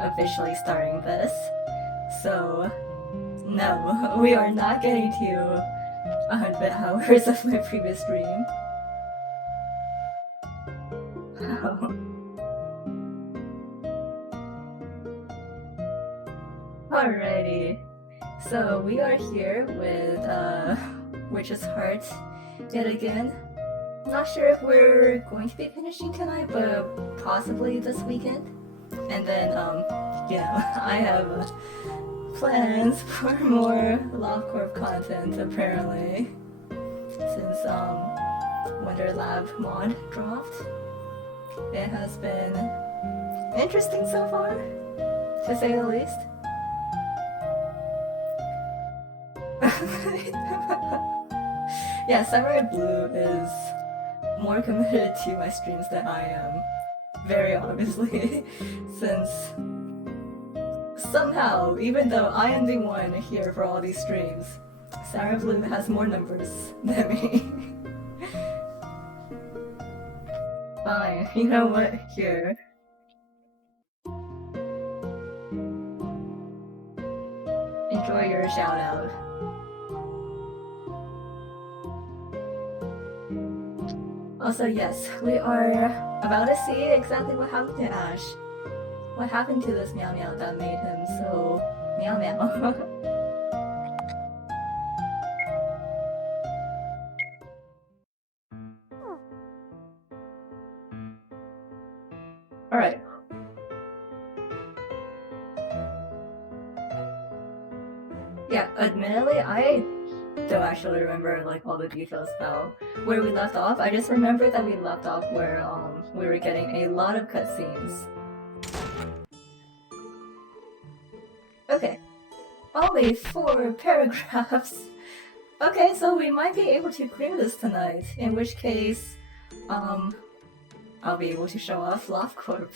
officially starting this. So, no, we are not getting to 100 hours of my previous stream. Alrighty, so we are here with Witch's Heart yet again. Not sure if we're going to be finishing tonight, but possibly this weekend. And then, I have plans for more LoveCorp content apparently, since Wonder Lab mod dropped. It has been interesting so far, to say the least. Yeah, Samurai Blue is more committed to my streams than I am, very obviously, since somehow, even though I am the one here for all these streams, Samurai Blue has more numbers than me. Fine, you know what? Here. Enjoy your shout out. Also, yes, we are about to see exactly what happened to Ash. What happened to this Meow Meow that made him so Meow Meow? Alright. Yeah, admittedly, I don't actually remember like all the details about where we left off. I just remember that we left off where we were getting a lot of cutscenes. Okay, only 4 paragraphs. Okay, so we might be able to clear this tonight. In which case, I'll be able to show off LoveCorp.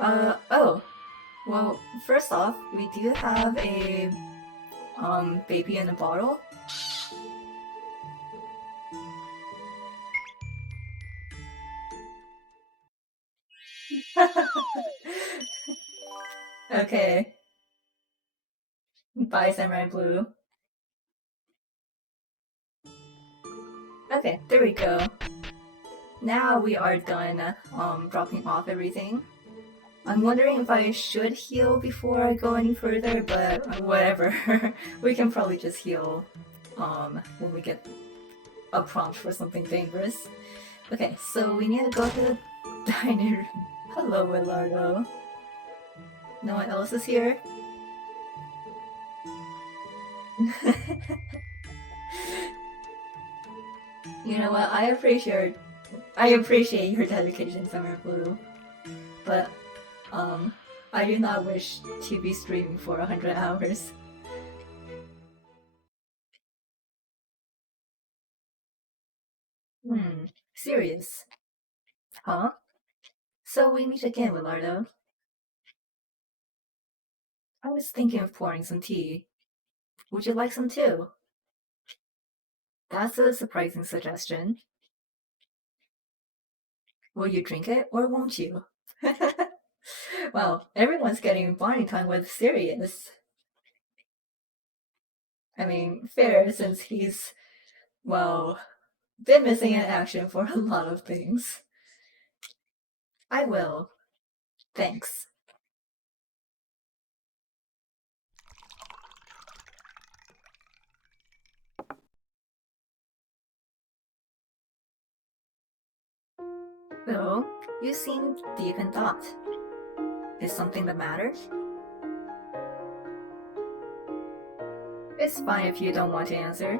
Oh. Well, first off, we do have a baby in a bottle. Okay. Bye, Samurai Blue. Okay, there we go. Now we are done dropping off everything. I'm wondering if I should heal before I go any further, but whatever. We can probably just heal when we get a prompt for something dangerous. Okay, so we need to go to the dining room. Hello, Willardo. No one else is here? You know what? I appreciate your dedication, Summer Blue. But I do not wish to be streaming for 100 hours. Serious? Huh? So we meet again, Willardo. I was thinking of pouring some tea. Would you like some too? That's a surprising suggestion. Will you drink it or won't you? Well, everyone's getting bonding time with Sirius. I mean, fair since he's, well, been missing in action for a lot of things. I will. Thanks. So, you seem deep in thought. Is something the matter? It's fine if you don't want to answer.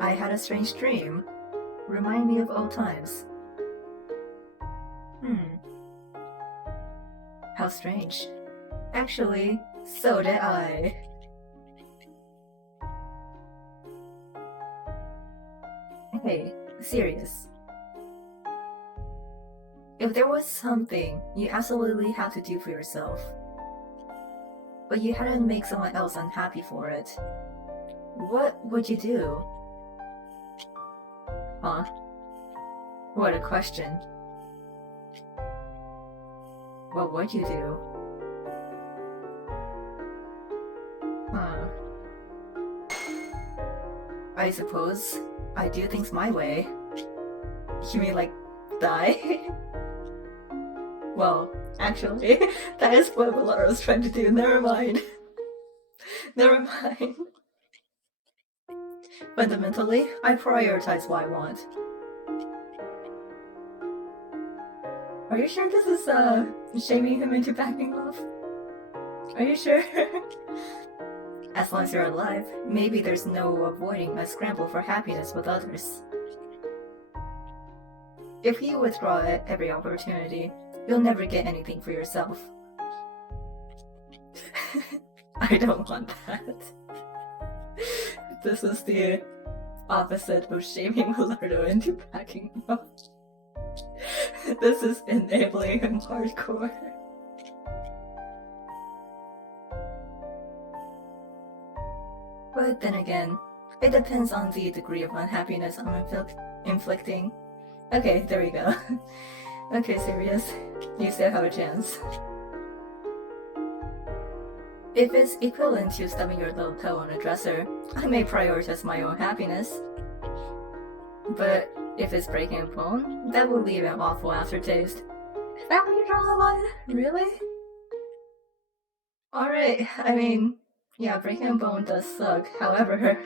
I had a strange dream. Remind me of old times. How strange. Actually, so did I. Hey, serious. If there was something you absolutely had to do for yourself, but you had to make someone else unhappy for it, what would you do? Huh? What a question. What would you do? Huh. I suppose I do things my way. You mean like die? Well, actually, that is what Laura was trying to do. Never mind. Never mind. Fundamentally, I prioritize what I want. Are you sure this is shaming him into backing off? Are you sure? As long as you're alive, maybe there's no avoiding a scramble for happiness with others. If you withdraw at every opportunity, you'll never get anything for yourself. I don't want that. This is the opposite of shaming Millardo into backing off. This is enabling him hardcore. But then again, it depends on the degree of unhappiness I'm inflicting. Okay, there we go. Okay, serious. You still have a chance. If it's equivalent to stubbing your little toe on a dresser, I may prioritize my own happiness. But if it's breaking a bone, that will leave an awful aftertaste. Is that where you draw the line? Really? Alright, I mean, yeah, breaking a bone does suck, however.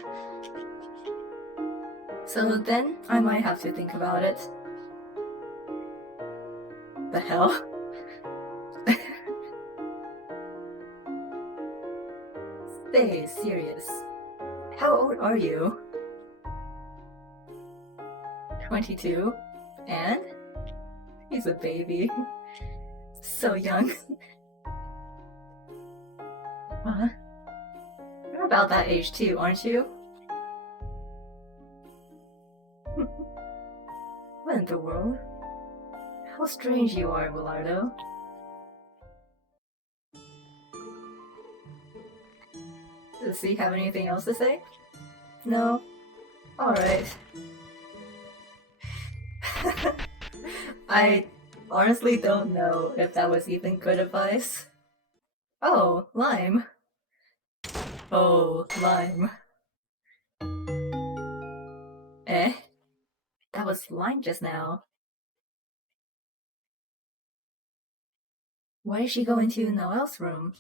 So then, I might have to think about it. The hell? Stay serious. How old are you? 22? And? He's a baby. So young. Huh? You're about that age too, aren't you? What in the world? How strange you are, Willardo. Does he have anything else to say? No? Alright. I honestly don't know if that was even good advice. Oh, lime. Oh, lime. Eh? That was lime just now. Why did she go into Noelle's room?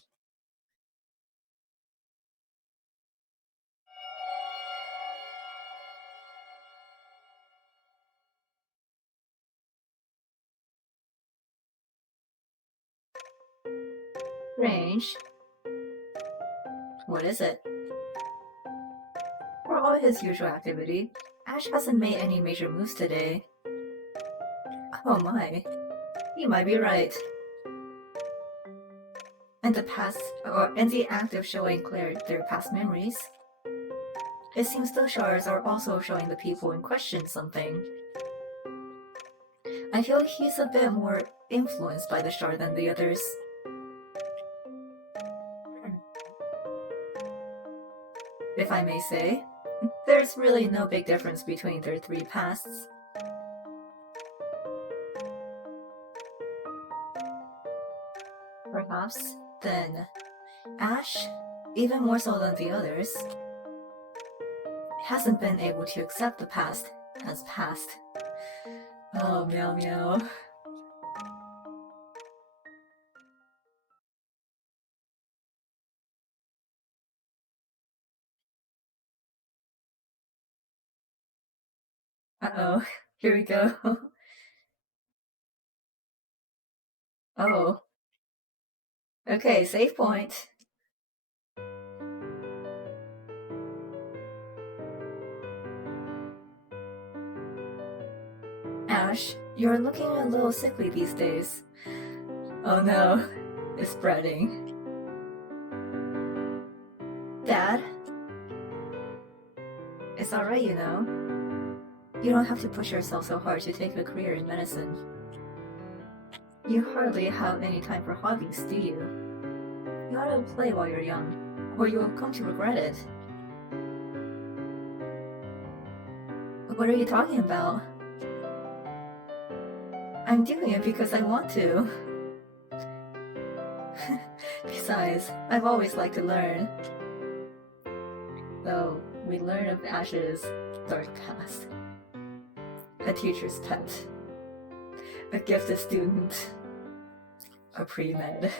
Strange. What is it? For all his usual activity, Ash hasn't made any major moves today. Oh my. You might be right. And the act of showing Claire their past memories, it seems the shards are also showing the people in question something. I feel he's a bit more influenced by the shard than the others. If I may say, there's really no big difference between their three pasts. Perhaps, then, Ash, even more so than the others, hasn't been able to accept the past as past. Oh, meow meow. Uh-oh, here we go. Oh. Okay, save point. Ash, you're looking a little sickly these days. Oh no, it's spreading. Dad? It's alright, you know. You don't have to push yourself so hard to take a career in medicine. You hardly have any time for hobbies, do you? You ought to play while you're young, or you'll come to regret it. What are you talking about? I'm doing it because I want to. Besides, I've always liked to learn. Though we learn of Ash's dark past. A teacher's pet. A gifted student. A pre-med.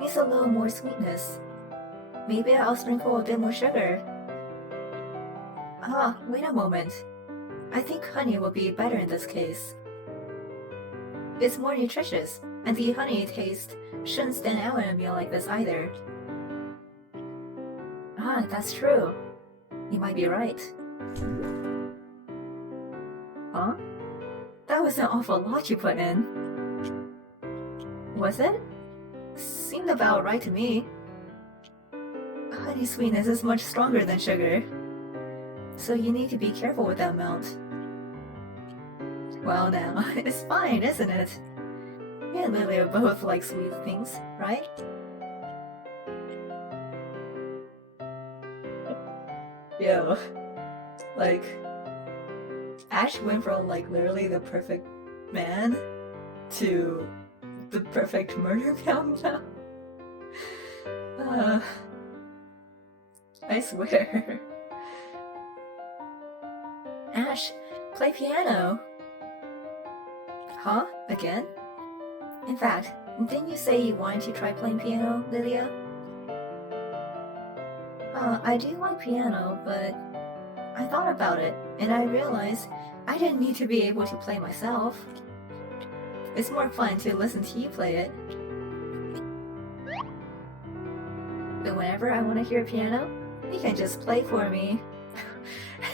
Needs a little more sweetness. Maybe I'll sprinkle a bit more sugar. Ah, wait a moment. I think honey will be better in this case. It's more nutritious, and the honey taste shouldn't stand out in a meal like this either. Ah, that's true. You might be right. Huh? That was an awful lot you put in. Was it? Seemed about right to me. Honey sweetness is much stronger than sugar, so you need to be careful with that amount. Well now, it's fine, isn't it? Me and Lilia both like sweet things, right? Yo, like, Ash went from like literally the perfect man to the perfect murder now. I swear. Ash, play piano. Huh? Again? In fact, didn't you say you wanted to try playing piano, Lilia? I do like piano, but I thought about it, and I realized I didn't need to be able to play myself. It's more fun to listen to you play it. But whenever I want to hear piano, you can just play for me.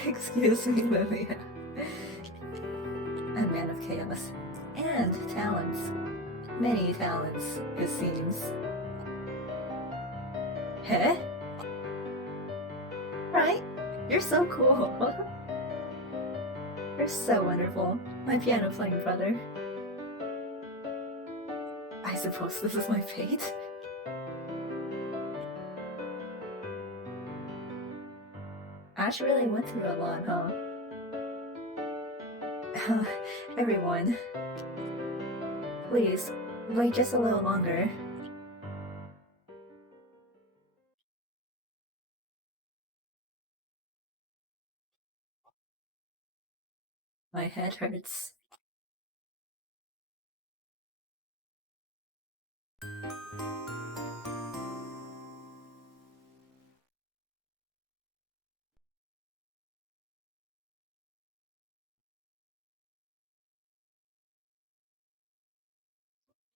Excuse me, Lilia. A man of chaos. And talents. Many talents, it seems. Heh? Right? You're so cool. You're so wonderful, my piano playing brother. I suppose this is my fate? Ash really went through a lot, huh? Everyone, please, wait just a little longer. My head hurts.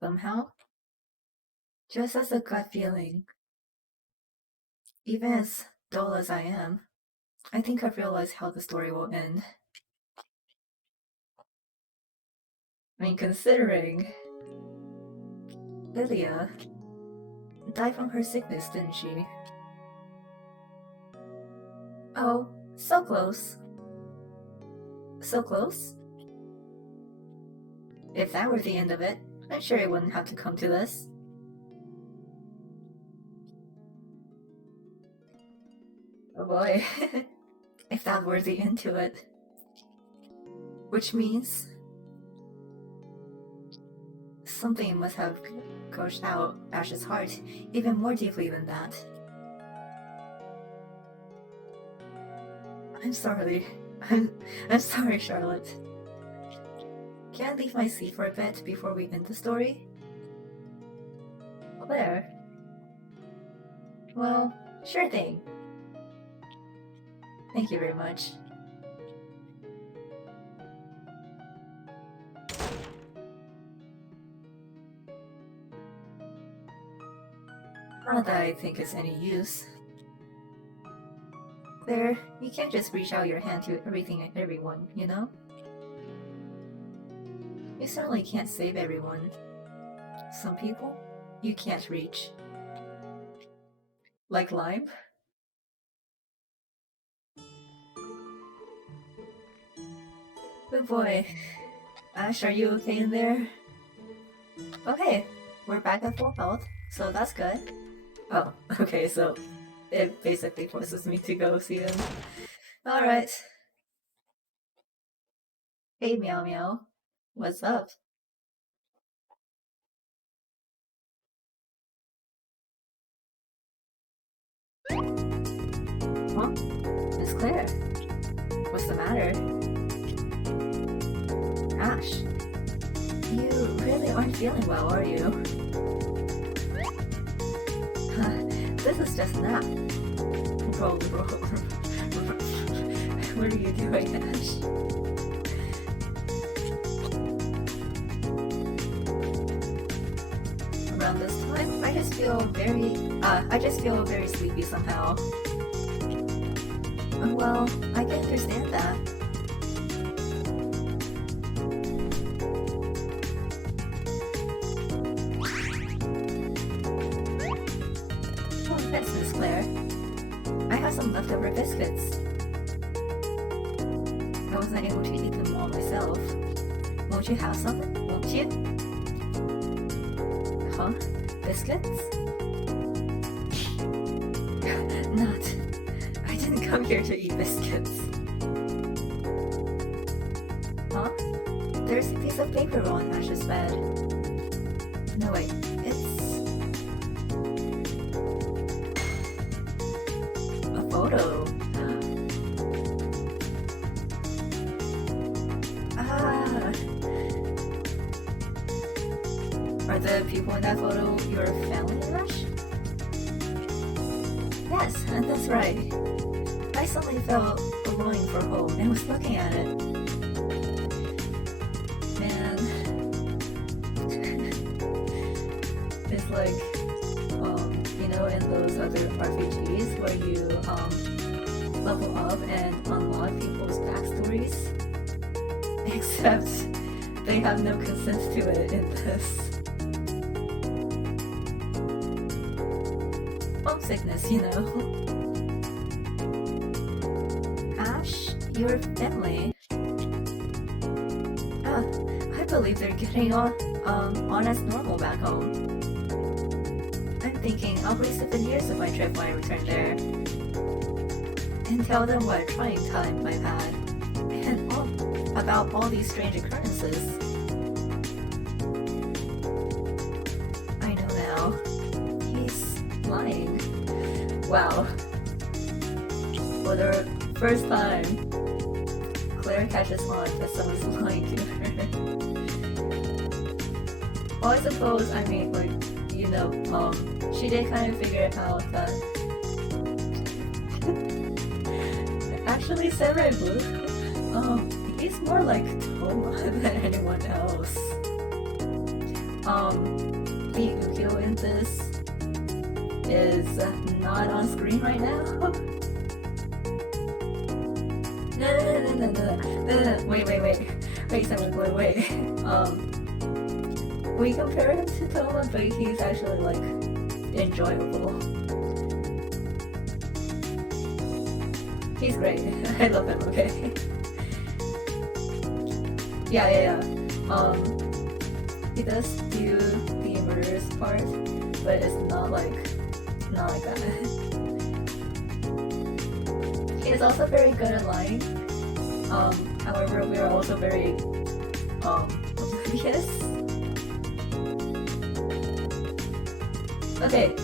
Somehow, just as a gut feeling, even as dull as I am, I think I've realized how the story will end. I mean, considering Lilia died from her sickness, didn't she? Oh, so close. So close? If that were the end of it, I'm sure it wouldn't have to come to this. Oh boy. If that were the end to it. Which means something must have crushed out Ash's heart even more deeply than that. I'm sorry. I'm sorry, Charlotte. Can I leave my seat for a bit before we end the story? Claire. Well, sure thing. Thank you very much. Not that I think it's any use. Claire, you can't just reach out your hand to everything and everyone, you know? You certainly can't save everyone. Some people, you can't reach. Like Lime? Good boy. Ash, are you okay in there? Oh hey, we're back at full health, so that's good. Oh, okay, so it basically forces me to go see him. Alright. Hey, Meow Meow. What's up? Huh? Miss Claire? What's the matter? Ash, you really aren't feeling well, are you? This is just a nap. What are you doing, Ash? Around this time, I just feel very sleepy somehow. Well, I can understand that. Oh, thanks, Miss Claire. I have some leftover biscuits. I wasn't able to eat them all myself. Won't you have some? Won't you? Huh? Biscuits? Not. I didn't come here to eat biscuits. Huh? There's a piece of paper on Ash's bed. No, wait. It's a photo. Ah. Are the people in that photo your family, Ash? Yes, that's right. I suddenly felt a longing for home and was looking at it. Man, it's like, you know, in those other RPGs where you level up and unlock people's backstories. Except they have no consent to it in this. Homesickness, you know. Ash, your family. I believe they're getting on as normal back home. I'm thinking I'll waste souvenirs of my trip when I return there. And tell them what a trying time I've had. And about all these strange occurrences. I know now. He's lying. Wow. For the first time, Claire catches on that someone's lying to her. Well, I suppose, I mean, like, you know, she did kind of figure out that actually Samurai Blue, he's more like Toma than anyone else. The Ukyo in this is not on screen right now. No. Wait, Samurai Blue, wait. We compare him to Toma, but he's actually, like, enjoyable. He's great. I love him, okay? Yeah. He does do the murderous part, but it's not like that. He is also very good at lying. However, we are also very, oblivious. Okay,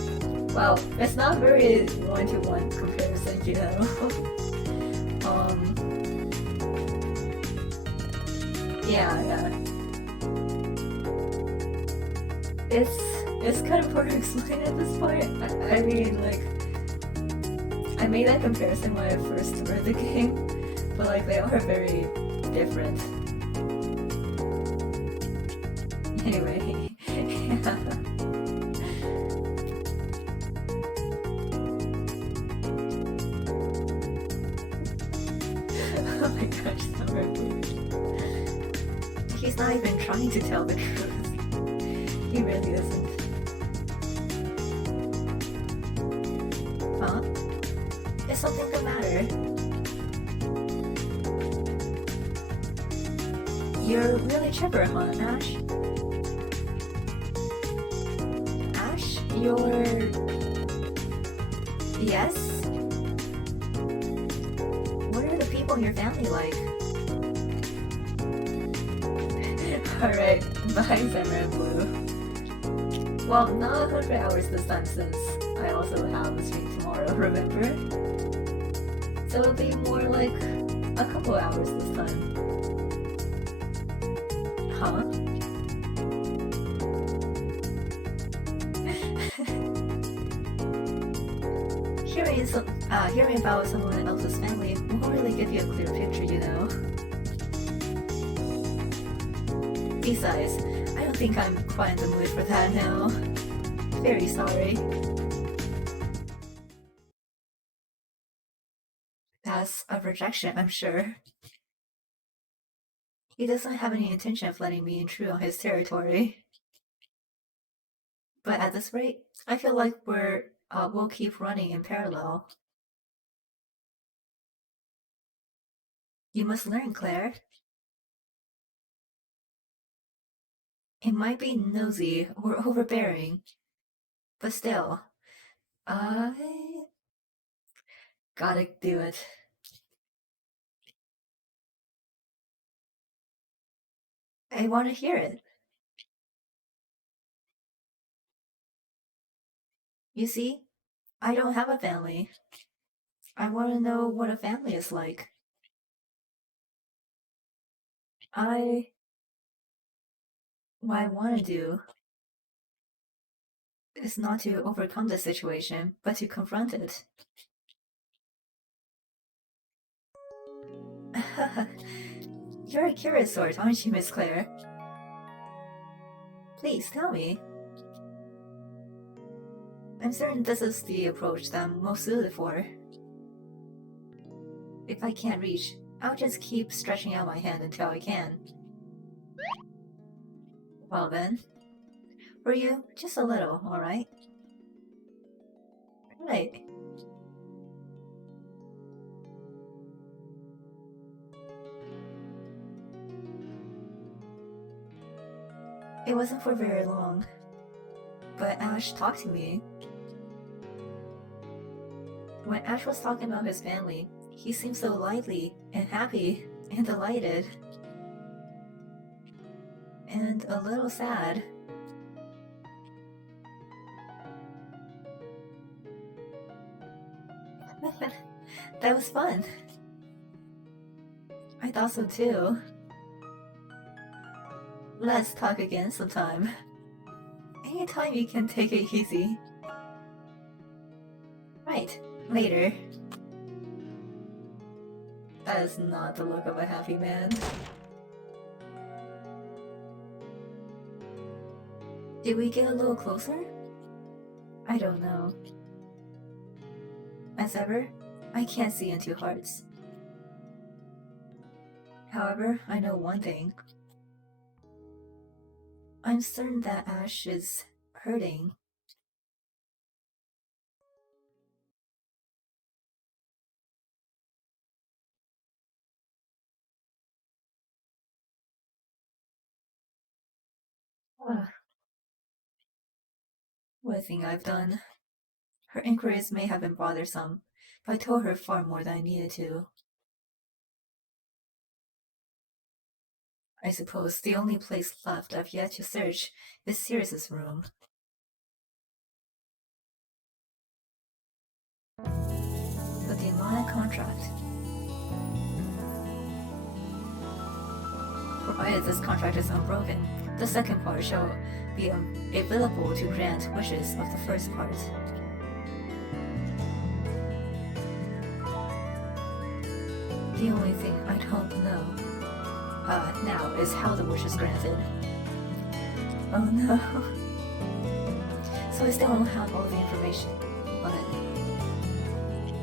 well, it's not very one-to-one comparison, you know. Yeah. It's kind of hard to explain at this point. I mean, like, I made that comparison when I first started the game, but like they are very different. Anyway, yeah. Oh my gosh, so rude. He's not even trying to tell the truth. He really isn't. Huh? Is something the matter? You're really chipper, huh, Ash? Your... Yes? What are the people in your family like? Alright, bye Samurai Blue. Well, not 100 hours this time since I also have a stream tomorrow, remember? So it'll be more like a couple hours this time. Huh? Hearing about someone else's family won't really give you a clear picture, you know. Besides, I don't think I'm quite in the mood for that now. Very sorry. That's a rejection, I'm sure. He doesn't have any intention of letting me intrude on his territory. But at this rate, I feel like we'll keep running in parallel. You must learn, Claire. It might be nosy or overbearing, but still, I gotta do it. I want to hear it. You see, I don't have a family. I want to know what a family is like. I... What I want to do is not to overcome the situation, but to confront it. You're a curious sort, aren't you, Miss Claire? Please tell me. I'm certain this is the approach that I'm most suited for. If I can't reach, I'll just keep stretching out my hand until I can. Well then, for you, just a little, alright? Right. It wasn't for very long, but Ash talked to me. When Ash was talking about his family, he seemed so lively and happy and delighted. And a little sad. That was fun. I thought so too. Let's talk again sometime. Anytime you can take it easy. Right, later. That is not the look of a happy man. Did we get a little closer? I don't know. As ever, I can't see into hearts. However, I know one thing. I'm certain that Ash is hurting. What thing I've done. Her inquiries may have been bothersome, but I told her far more than I needed to. I suppose the only place left I've yet to search is Sirius's room. But the Amana contract. Provided this contract is unbroken, the second part shall be available to grant wishes of the first part. The only thing I don't know now is how the wish is granted. Oh no. So I still don't have all the information, but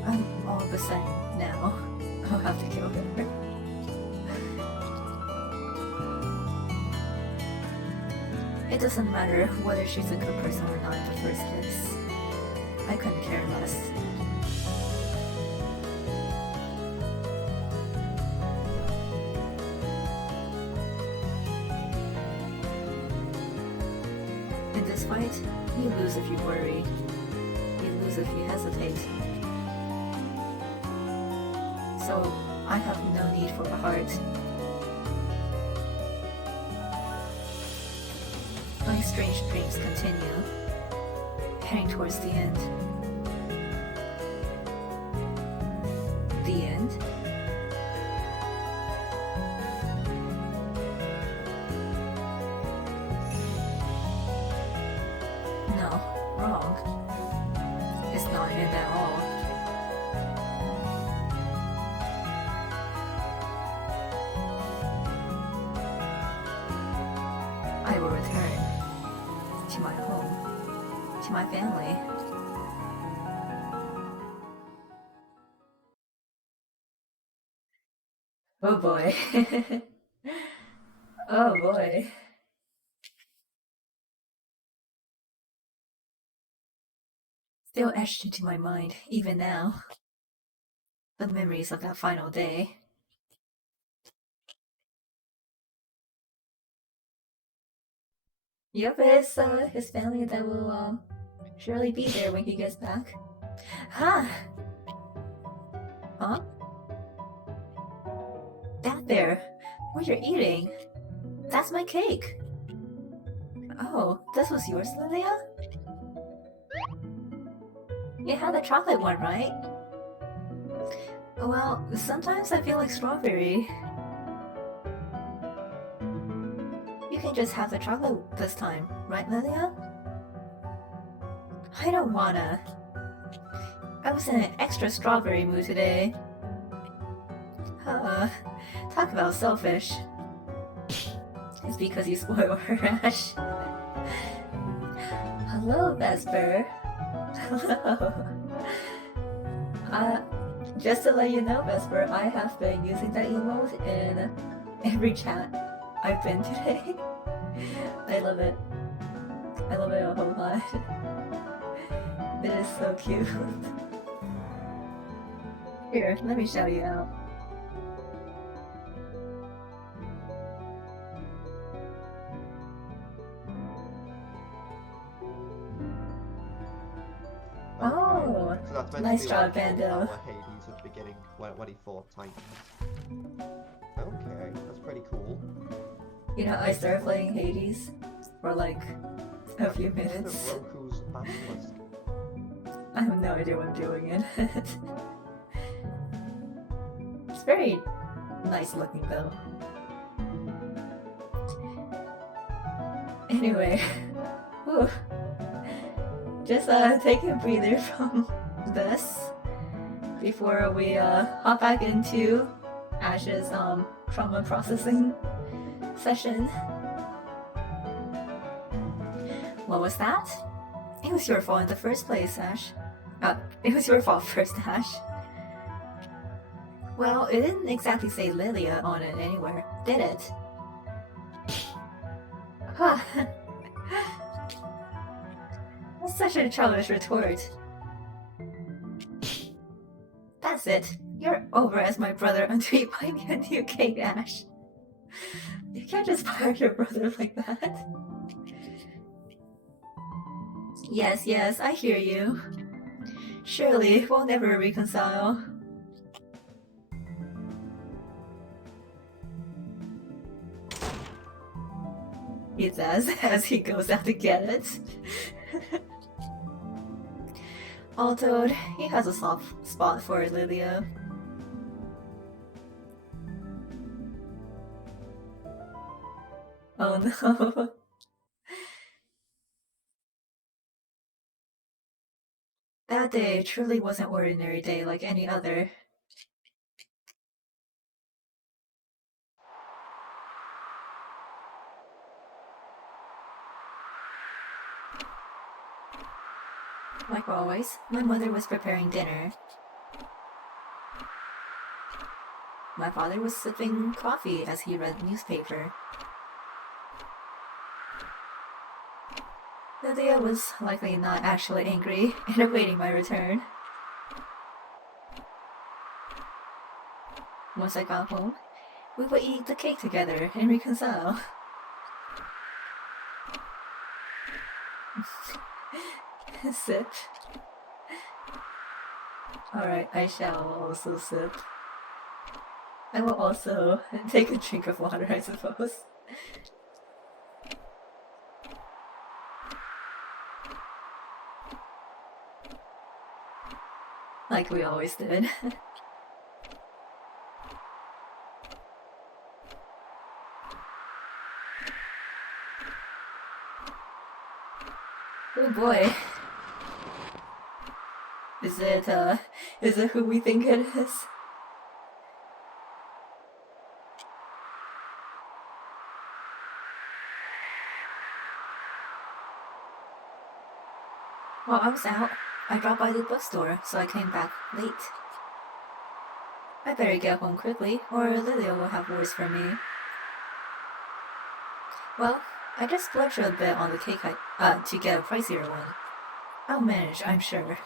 I'm all but certain now. I'll have to kill her. It doesn't matter whether she's a good person or not in the first place. I couldn't care less. fight, you lose if you worry. You lose if you hesitate. So, I have no need for a heart. My strange dreams continue, heading towards the end. The end? No, wrong. It's not end at all. I will return to my home, to my family. Oh boy. Oh boy. Still etched into my mind, even now. The memories of that final day. Yep, it's his family that will surely be there when he gets back. Huh? Huh? That there, what you're eating? That's my cake. Oh, this was yours, Lilia? You had the chocolate one, right? Well, sometimes I feel like strawberry. You can just have the chocolate this time, right, Lilia? I don't wanna. I was in an extra strawberry mood today. Talk about selfish. It's because you spoiled her, Ash. Hello, Vesper. Hello. Just to let you know, Vesper, I have been using that emote in every chat I've been today. I love it. I love it a whole lot. It is so cute. Here, let me shout you out. Oh, so that's nice job, Bando. Hades at the beginning when he fought Titans. Okay, that's pretty cool. You know, I started playing Hades for like a few minutes. Roku's basilisk. I have no idea what I'm doing in it. It's very nice looking though. Anyway, whew. Just taking a breather from this before we hop back into Ash's trauma processing session. What was that? It was your fault in the first place, Ash. It was your fault first, Ash. Well, it didn't exactly say Lilia on it anywhere, did it? Huh. That's such a childish retort. That's it. You're over as my brother until you buy me a new cake, Ash. You can't just fire your brother like that. Yes, I hear you. Surely we'll never reconcile. He says as he goes out to get it. Although he has a soft spot for Lilia. Oh no. That day truly was an ordinary day like any other. Like always, my mother was preparing dinner. My father was sipping coffee as he read the newspaper. Lilia was likely not actually angry and awaiting my return. Once I got home, we would eat the cake together and reconcile. Sip. Alright, I shall also sip. I will also take a drink of water, I suppose. Like we always did. Oh boy. Is it who we think it is? While I was out, I dropped by the bookstore, so I came back late. I better get home quickly, or Lilia will have words for me. Well, I just splurged a bit on the cake to get a pricier one. I'll manage, I'm sure.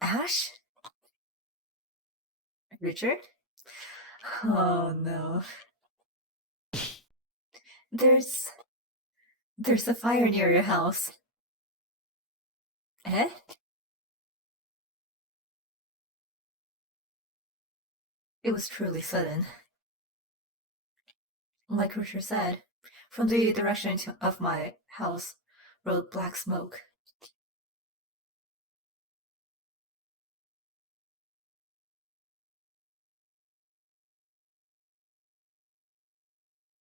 Ash? Richard? Oh no. There's a fire near your house. Eh? It was truly sudden. Like Richard said, from the direction of my house rose black smoke.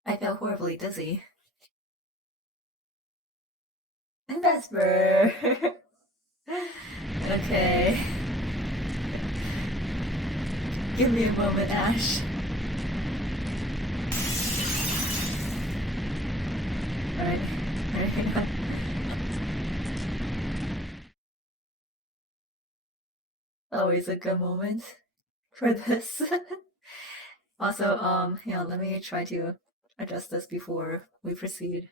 I felt horribly dizzy. Vesper! Okay. Give me a moment, Ash. Alright, hang on. Always a good moment for this. Also, hang on, let me try to adjust this before we proceed.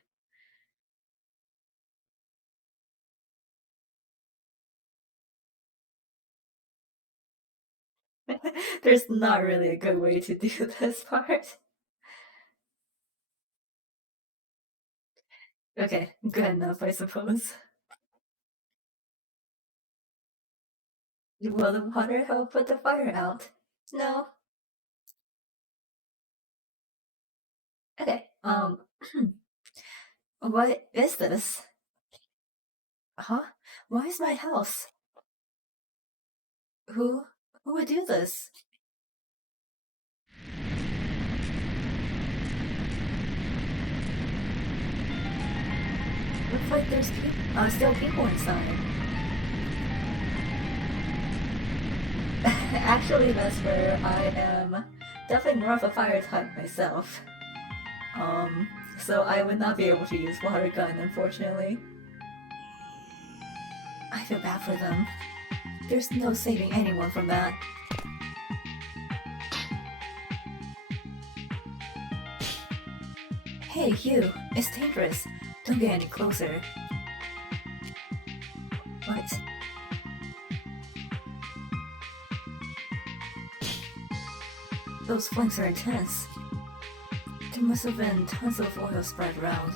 There's not really a good way to do this part. Okay, good enough, I suppose. Will the water help put the fire out? No. Okay, what is this? Huh? Why is my house? Who would do this? Looks like there's still people inside. Actually, Vesper, I am definitely more of a fire type myself. So I would not be able to use water gun, unfortunately. I feel bad for them. There's no saving anyone from that. Hey, you! It's dangerous. Don't get any closer. What? Those flames are intense. There must have been tons of oil spread around.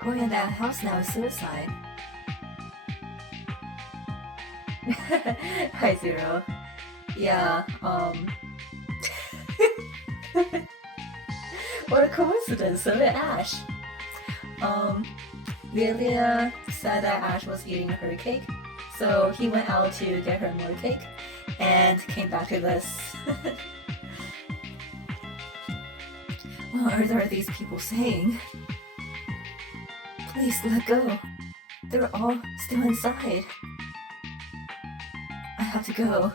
Going in that house now is suicide. Hi, Zero. Yeah, what a coincidence, so did Ash. Lilia said that Ash was eating her cake, so he went out to get her more cake, and came back to this. What are these people saying? Please let go. They're all still inside. I have to go.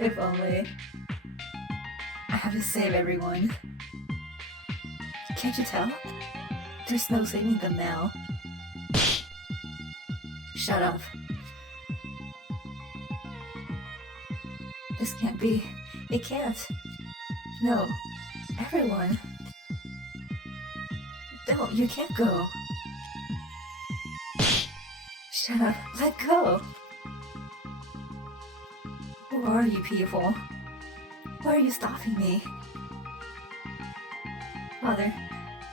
If only. I have to save everyone. Can't you tell? There's no saving them now. Shut up. This can't be. It can't. No. Everyone. No, you can't go. Shut up. Let go. Who are you people? Why are you stopping me? Mother.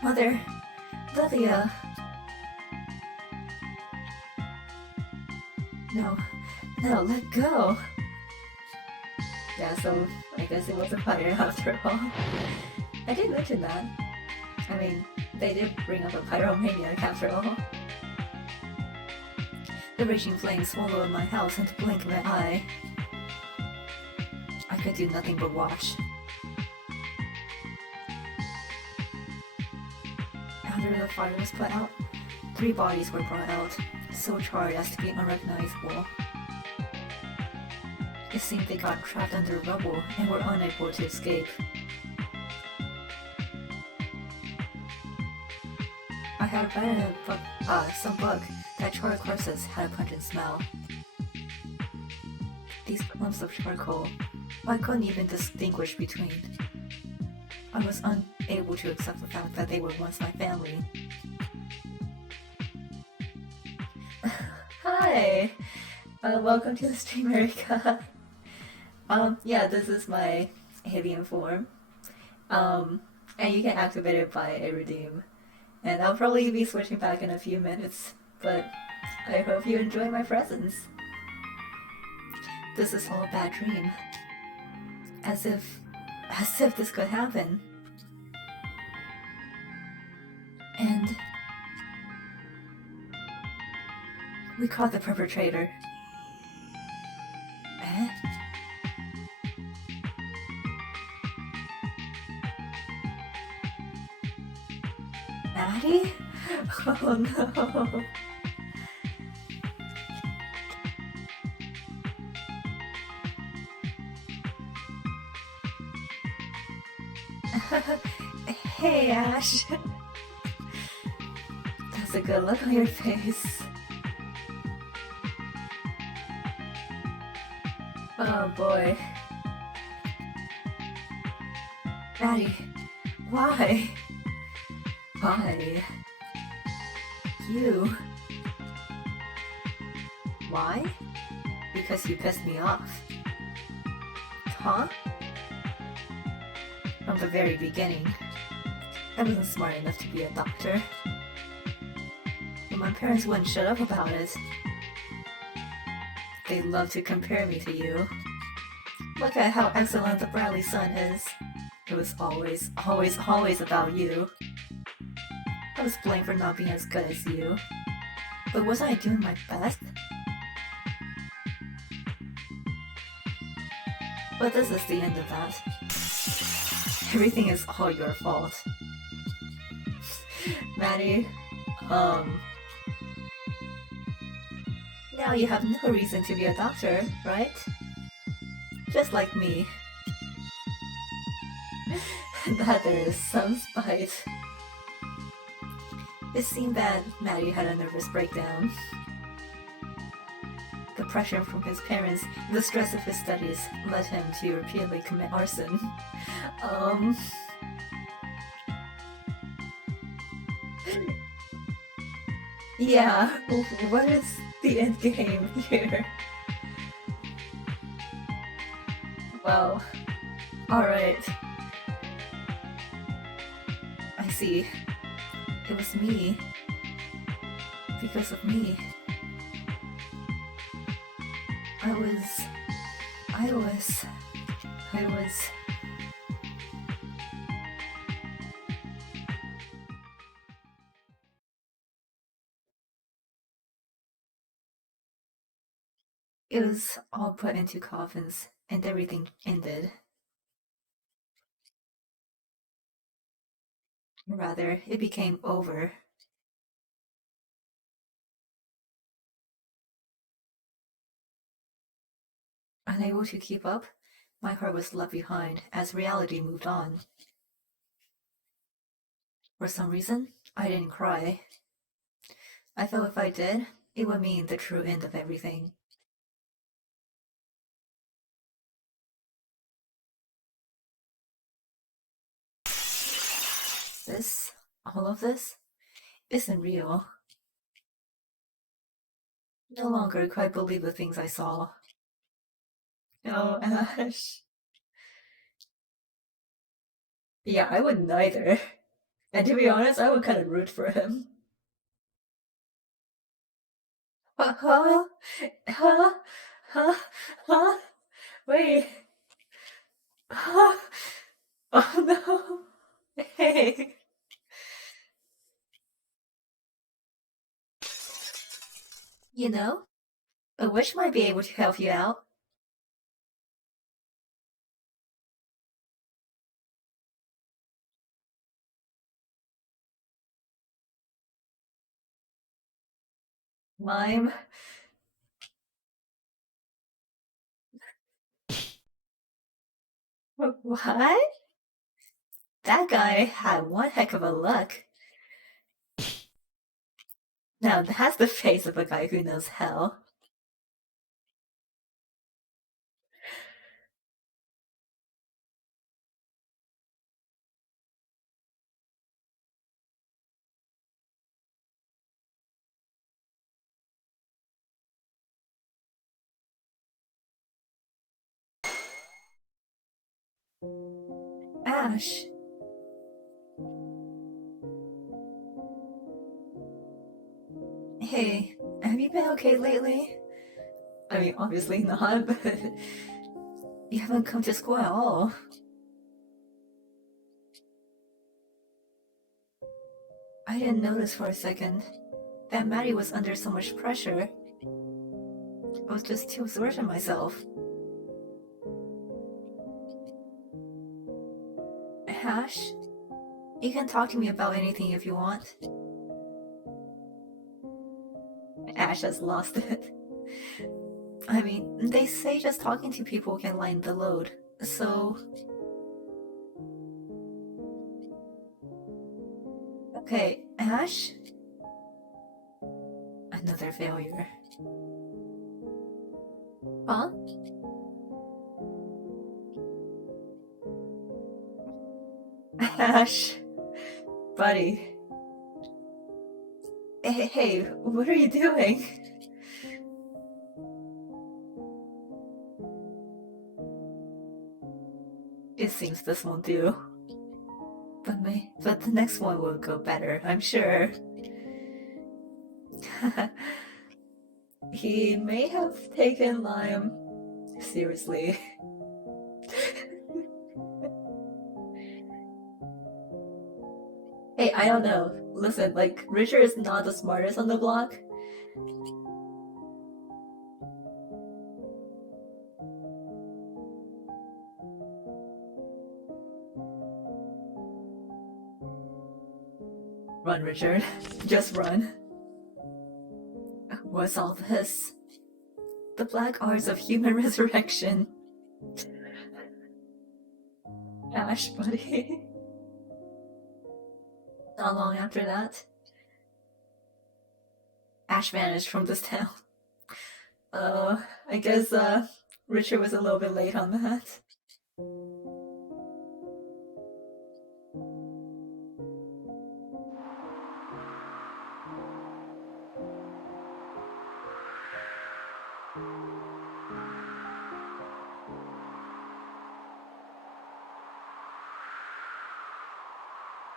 Mother. Lilia. No. No, let go. Yeah, so I guess it was a fire after all. I did mention that. I mean, they did bring up a pyromaniac after all. The raging flames swallowed my house in the blink of an eye. I could do nothing but watch. After the fire was put out, 3 bodies were brought out, so charred as to be unrecognizable. It seemed they got trapped under rubble and were unable to escape. I had read some book that charred corpses had a pungent smell. These clumps of charcoal, I couldn't even distinguish between. I was unable to accept the fact that they were once my family. Hi! Welcome to the stream, Erika. Yeah, this is my alien form. And you can activate it by a redeem. And I'll probably be switching back in a few minutes, but I hope you enjoy my presence. This is all a bad dream. As if this could happen. And we caught the perpetrator. Eh? Maddie? Oh no. Hey, Ash. That's a good look on your face. Oh boy. Maddie, why? Why? You? Why? Because you pissed me off. Huh? From the very beginning, I wasn't smart enough to be a doctor. But my parents wouldn't shut up about it. They love to compare me to you. Look at how excellent the Bradley son is. It was always, always, always about you. I was blamed for not being as good as you. But wasn't I doing my best? But this is the end of that. Everything is all your fault. Maddie, now you have no reason to be a doctor, right? Just like me. That there is some spite. It seemed that Maddie had a nervous breakdown. The pressure from his parents and the stress of his studies led him to repeatedly commit arson. Yeah, what is the end game here? Well, alright. I see. It was me. Because of me. I was... It was all put into coffins, and everything ended. Rather, it became over. Unable to keep up, my heart was left behind as reality moved on. For some reason, I didn't cry. I felt if I did, it would mean the true end of everything. This? All of this? isn't real. No longer quite believe the things I saw. Oh, Ash. Yeah, I wouldn't either. And to be honest, I would kind of root for him. Huh? Huh? Huh? Huh? Wait. Huh? Oh no. Hey. You know, a witch might be able to help you out. Mime. What? That guy had one heck of a luck. Now that's the face of a guy who knows hell. Ash. Hey, have you been okay lately? I mean, obviously not, but you haven't come to school at all. I didn't notice for a second that Maddie was under so much pressure. I was just too absorbed in myself. Ash, you can talk to me about anything if you want. Ash has lost it. I mean, they say just talking to people can lighten the load. So, okay, Ash? Another failure. Huh? Ash, buddy. Hey, what are you doing? It seems this won't do. But the next one will go better, I'm sure. He may have taken Lime seriously. Hey, I don't know. Listen, like, Richard is not the smartest on the block. Run, Richard. Just run. What's all this? The black arts of human resurrection. Ash, buddy. Not long after that, Ash vanished from this town. I guess, Richard was a little bit late on that.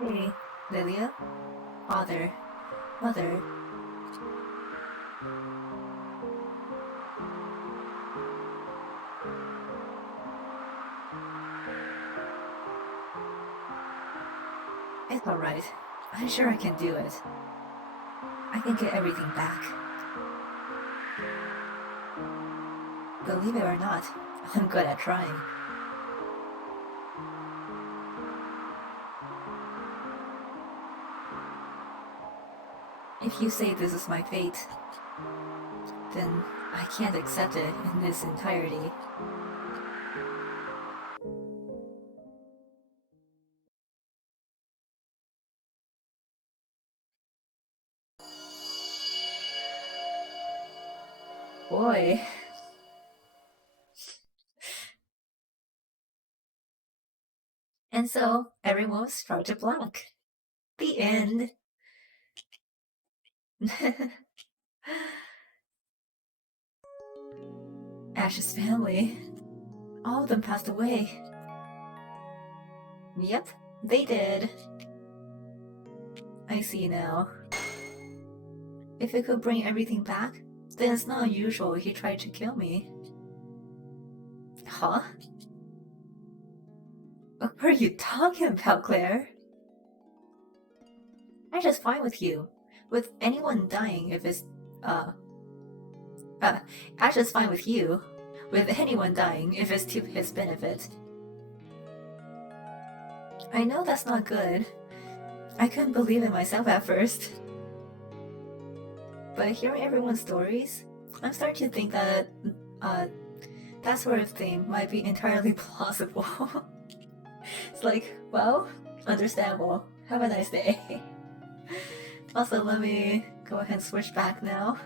Hey, Lilia? Father. Mother. It's alright. I'm sure I can do it. I can get everything back. Believe it or not, I'm good at trying. If you say this is my fate, then I can't accept it in its entirety. Boy. And so, everyone was struck to black. The end. Ash's family. All of them passed away. Yep, they did. I see now. If it could bring everything back, then it's not unusual he tried to kill me. Huh? What are you talking about, Claire? I'm just fine with you. With anyone dying if it's, I'm just fine with you. With anyone dying if it's to his benefit. I know that's not good. I couldn't believe it myself at first. But hearing everyone's stories, I'm starting to think that, that sort of thing might be entirely plausible. It's like, well, understandable. Have a nice day. Also, let me go ahead and switch back now.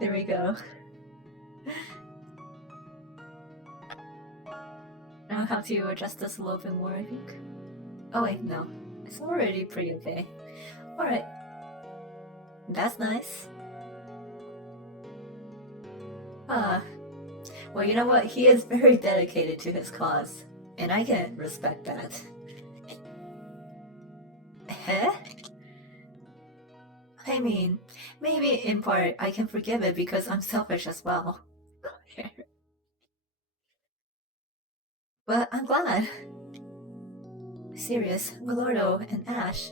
There we go. I'll have to adjust this a little bit more, I think. Oh wait, no. It's already pretty okay. Alright. That's nice. Well, you know what? He is very dedicated to his cause, and I can respect that. Huh? I mean, maybe in part I can forgive it because I'm selfish as well. But I'm glad. Sirius, Milordo, and Ash.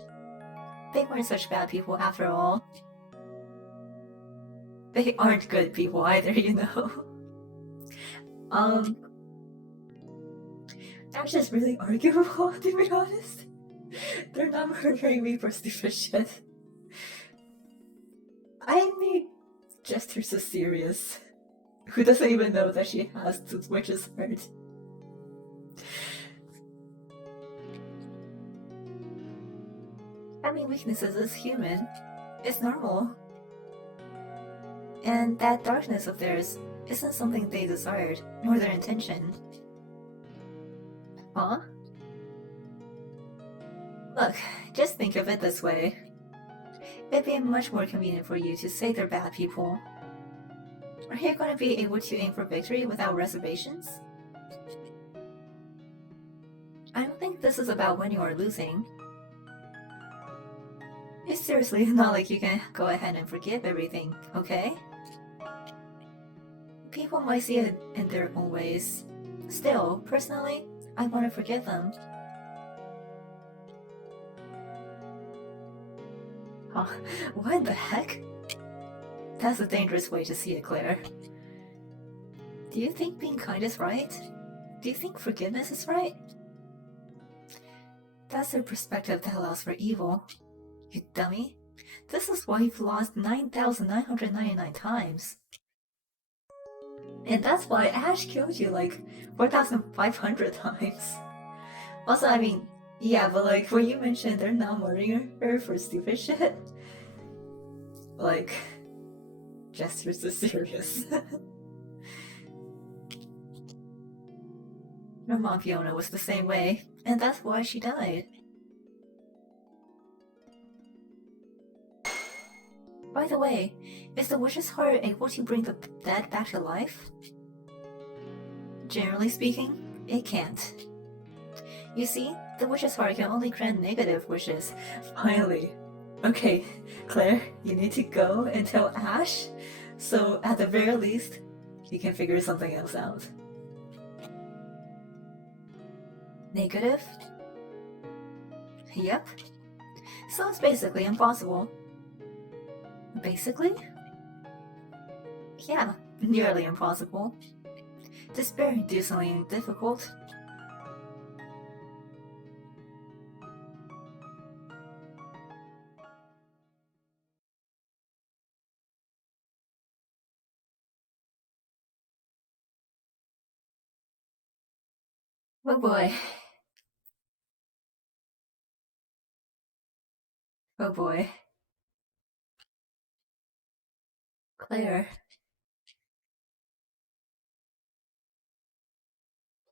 They weren't such bad people after all. They aren't good people either, you know. Ash is really arguable, to be honest. They're not murdering me for stupid shit. I made gestures to Sirius, who doesn't even know that she has the witch's heart. Having weaknesses is human. It's normal. And that darkness of theirs isn't something they desired, nor their intention. Huh? Look, just think of it this way. It'd be much more convenient for you to say they're bad people. Are you going to be able to aim for victory without reservations? I don't think this is about winning or losing. It's seriously not like you can go ahead and forgive everything, okay? People might see it in their own ways. Still, personally, I want to forgive them. Huh, what the heck? That's a dangerous way to see it, Claire. Do you think being kind is right? Do you think forgiveness is right? That's a perspective that allows for evil. You dummy. This is why you've lost 9,999 times. And that's why Ash killed you like 4,500 times. Also, I mean, yeah, but like when you mentioned they're not murdering her for stupid shit, like, gestures are serious. Your mom Fiona was the same way, and that's why she died. By the way, is the witch's heart able to bring the dead back to life? Generally speaking, it can't. You see, the witch's heart can only grant negative wishes. Finally. Okay, Claire, you need to go and tell Ash, so at the very least, you can figure something else out. Negative? Yep. So it's basically impossible. Basically? Yeah, nearly impossible. Despair-inducingly difficult. Oh boy. Oh boy. Claire.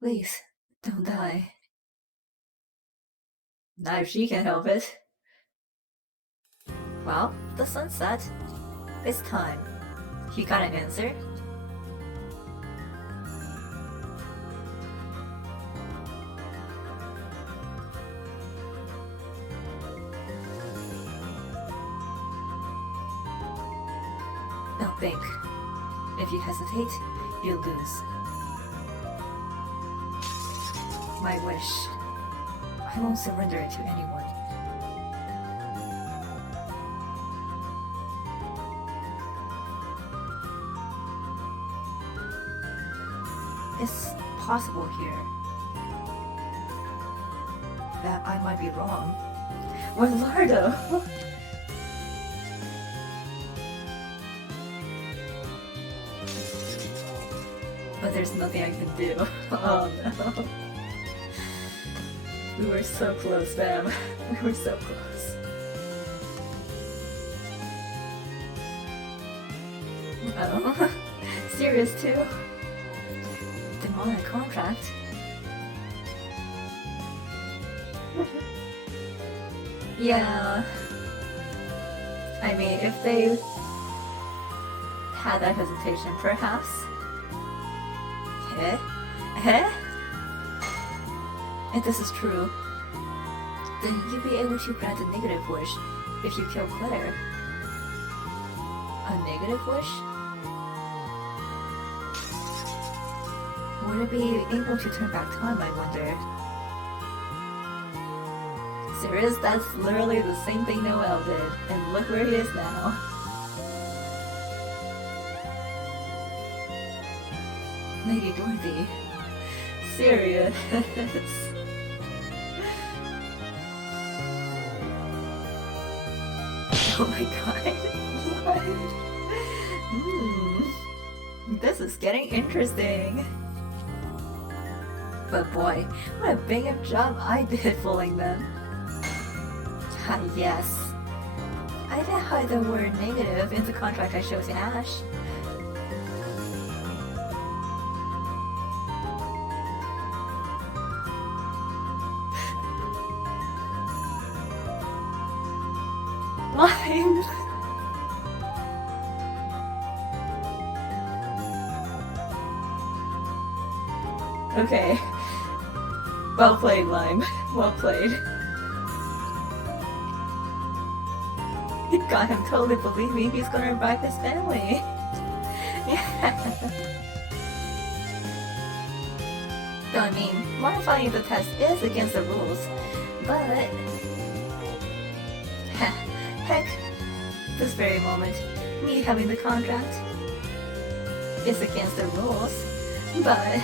Please, don't die. Not if she can help it. Well, the sun's set. It's time. You got an answer? Now think. If you hesitate, you lose. My wish. I won't surrender it to anyone. It's possible here that I might be wrong. With Lardo! But there's nothing I can do. Oh no. We were so close, fam. We were so close. Oh, serious too? Demonic contract? Yeah. I mean, if they had that hesitation, perhaps. Eh? If this is true, then you'd be able to grant a negative wish if you kill Claire. A negative wish? Would it be able to turn back time, I wonder? Serious? That's literally the same thing Noel did, and look where he is now. Lady Dorothy. Serious. Oh my god. What? This is getting interesting. But boy, what a big of job I did fooling them. Ah, yes. I didn't hide the word negative in the contract I showed to Ash. Lime! Okay. Well played, Lime. Well played. You got him totally believing he's gonna revive his family. Yeah. So, I mean, modifying the test is against the rules, but... Heck, this very moment, me having the contract is against the rules, but...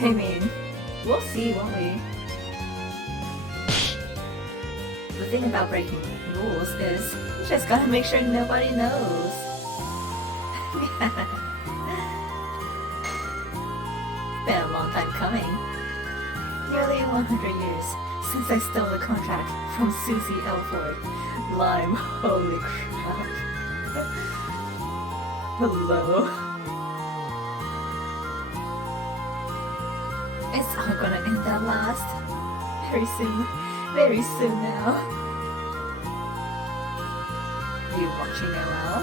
I mean, we'll see, won't we? The thing about breaking rules is, you just gotta make sure nobody knows. Been a long time coming. Nearly 100 years since I stole the contract from Susie Elford. Lime, holy crap. Hello. It's all gonna end at last. Very soon now. Are you watching Noel?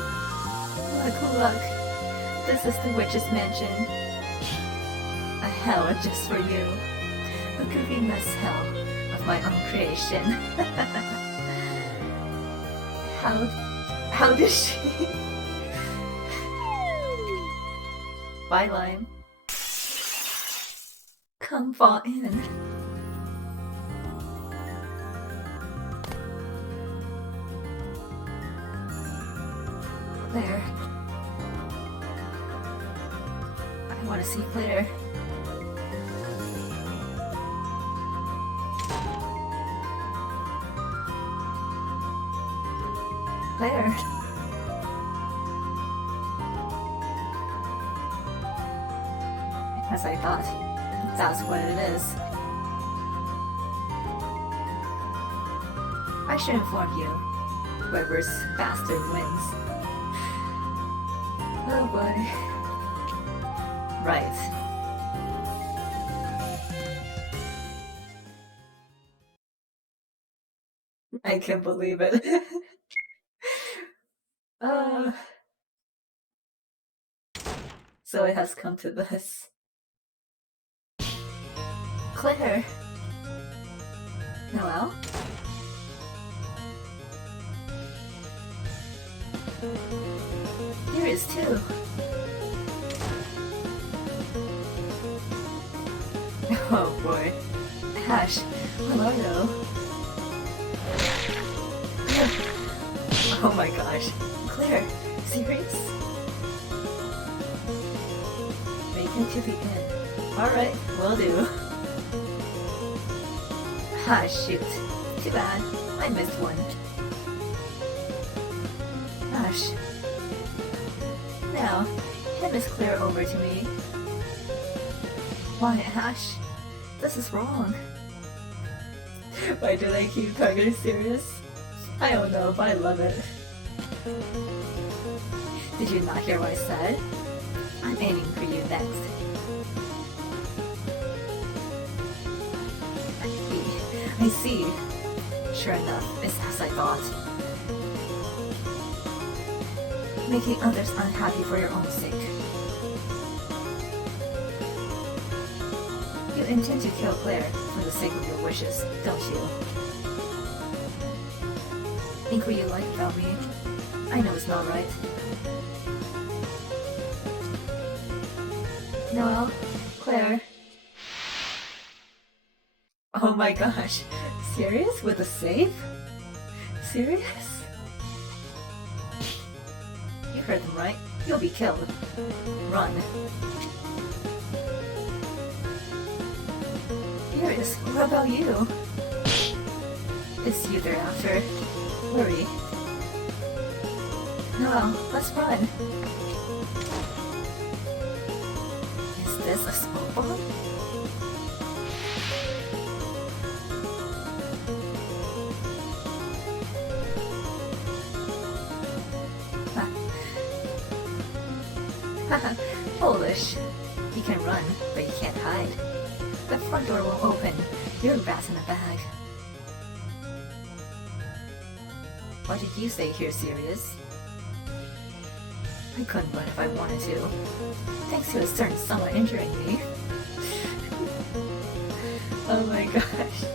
Look. This is the witch's mansion. A hell just for you. A goofy mess hell of my own creation. How did she? Bye, Lime. Come fall in. Claire. I want to see Claire. Claire. As I thought, that's what it is. I should inform you. Whoever's faster wins. Oh boy. Right. I can't believe it. uh, so it has come to this. Claire! Noelle? Here is too. Oh boy. Ash, Leonardo. Oh my gosh. Claire, serious? Make it to the end. Alright, will do. Ah, shoot. Too bad. I missed one. Ash. Now, hand Miss Claire over to me. Why, Ash? This is wrong. Why do they keep targeting serious? I don't know, but I love it. Did you not hear what I said? I'm aiming for you next. I see. Sure enough, it's as I thought. Making others unhappy for your own sake. You intend to kill Claire for the sake of your wishes, don't you? Think what you like about me. I know it's not right. Noelle, Claire. Oh my gosh. Serious? With a safe? Serious? You heard them right. You'll be killed. Run. Serious? What about you? It's you they're after. Hurry. Noelle, let's run. Is this a smoke bomb? Haha, foolish. You can run, but you can't hide. The front door will open. You're a rat in a bag. What did you say here, Sirius? I couldn't run if I wanted to. Thanks to a certain someone injuring me. Oh my gosh.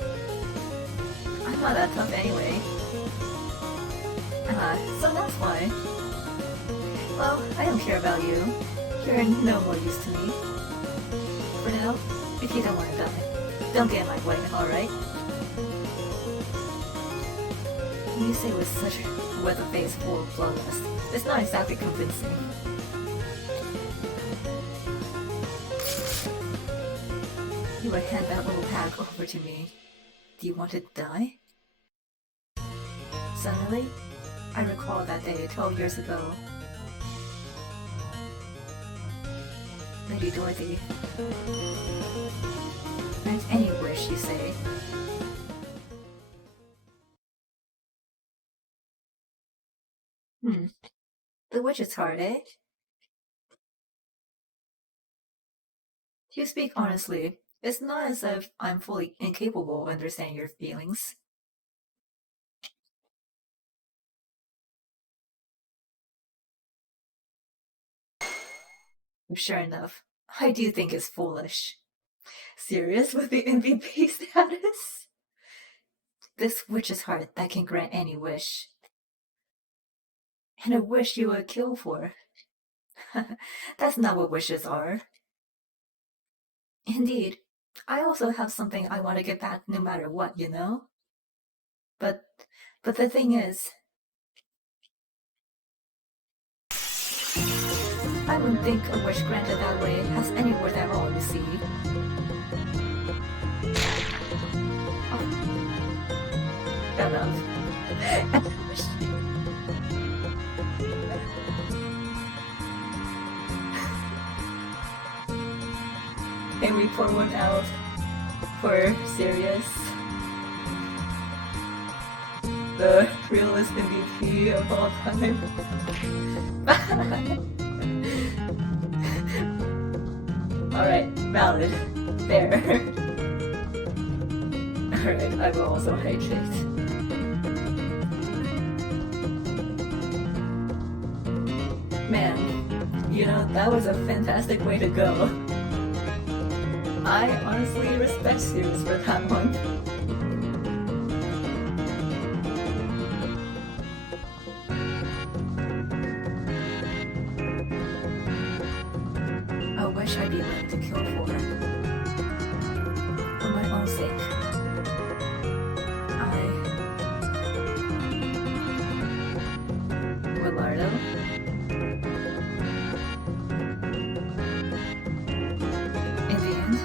I'm not that tough anyway. So that's why. Well, I don't care about you. You're no more use to me. For now, if you don't want to die, don't get in my way, alright? You say with a face full of bloodlust, it's not exactly convincing. You would hand that little pack over to me. Do you want to die? Suddenly, I recall that day 12 years ago. Lady Dorothy. Grant any wish, you say. The witch's heart, eh? To speak honestly, it's not as if I'm fully incapable of understanding your feelings. Sure enough, I do think it's foolish. Serious with the MVP status? This witch's heart that can grant any wish. And a wish you would kill for. That's not what wishes are. Indeed, I also have something I want to get back no matter what, you know? But the thing is, I wouldn't think a wish granted that way has any worth at all, you see. Oh. Shut up. Can we pour one out for Sirius? The realist MVP of all time. Alright, valid. Fair. Alright, I will also hydrate. that was a fantastic way to go. I honestly respect Sirius for that one. I wish I'd be willing to kill for my own sake. Willardo? In the end,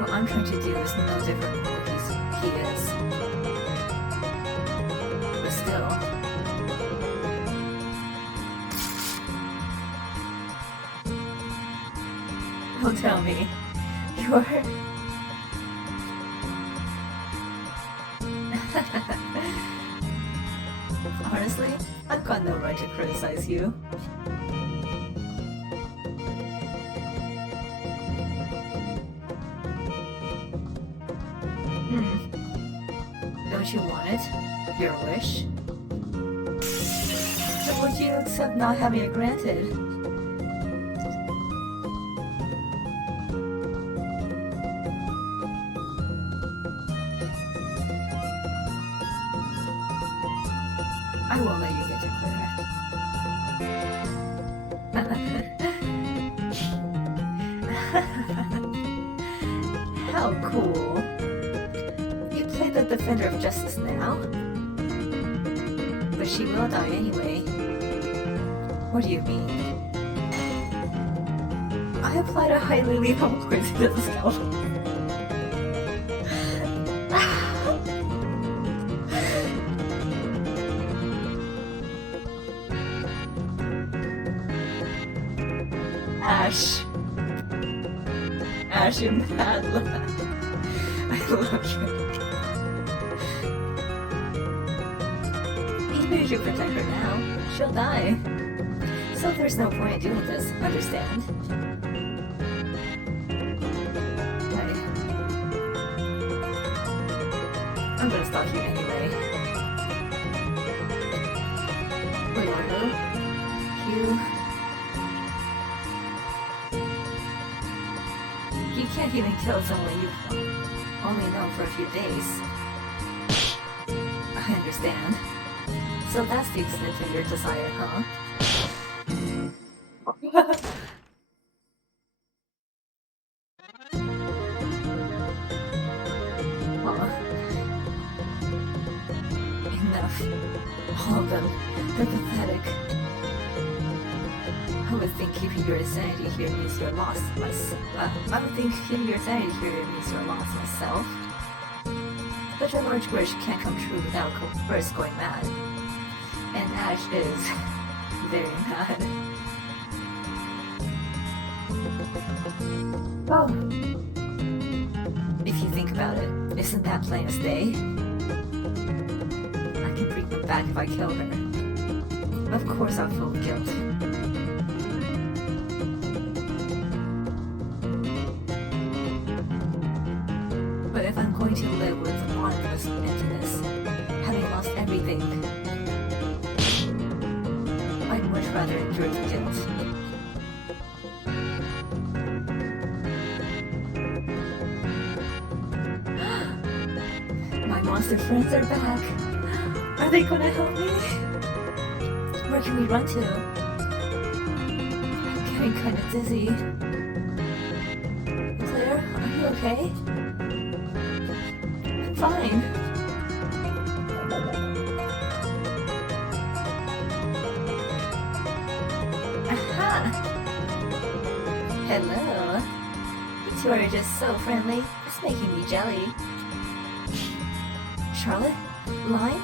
what I'm trying to do is no different from what he is. But still. Don't tell me. You're... Honestly, I've got no right to criticize you. Don't you want it? Your wish? Then would you accept not having it granted? I won't let you get to Claire. How cool. You play the Defender of Justice now? But she will die anyway. What do you mean? I applied a highly lethal poison to the skeleton. Ash, you mad lad. I love you. Even if you protect her now, she'll die. So there's no point in doing this, understand? I'm gonna stop you anyway. Leonardo, you can't even kill someone you've only known for a few days. I understand. So that's the extent of your desire, huh? Enough. All of them. They're pathetic. I would think keeping your sanity here means you're lost myself. I would think keeping your sanity here means you're lost myself. But your large wish can't come true without first going mad. And Ash is very mad. Oh. If you think about it, isn't that plain as day? I can bring them back if I kill her. Of course I'll feel guilt. But if I'm going to live with a bottomless emptiness, having lost everything, I'd much rather endure the guilt. My monster friends are back. Are they gonna help me? Where can we run to? I'm getting kinda dizzy. Claire, are you okay? I'm fine. Aha! Hello. You two are just so friendly. It's making me jelly. Charlotte? Lime?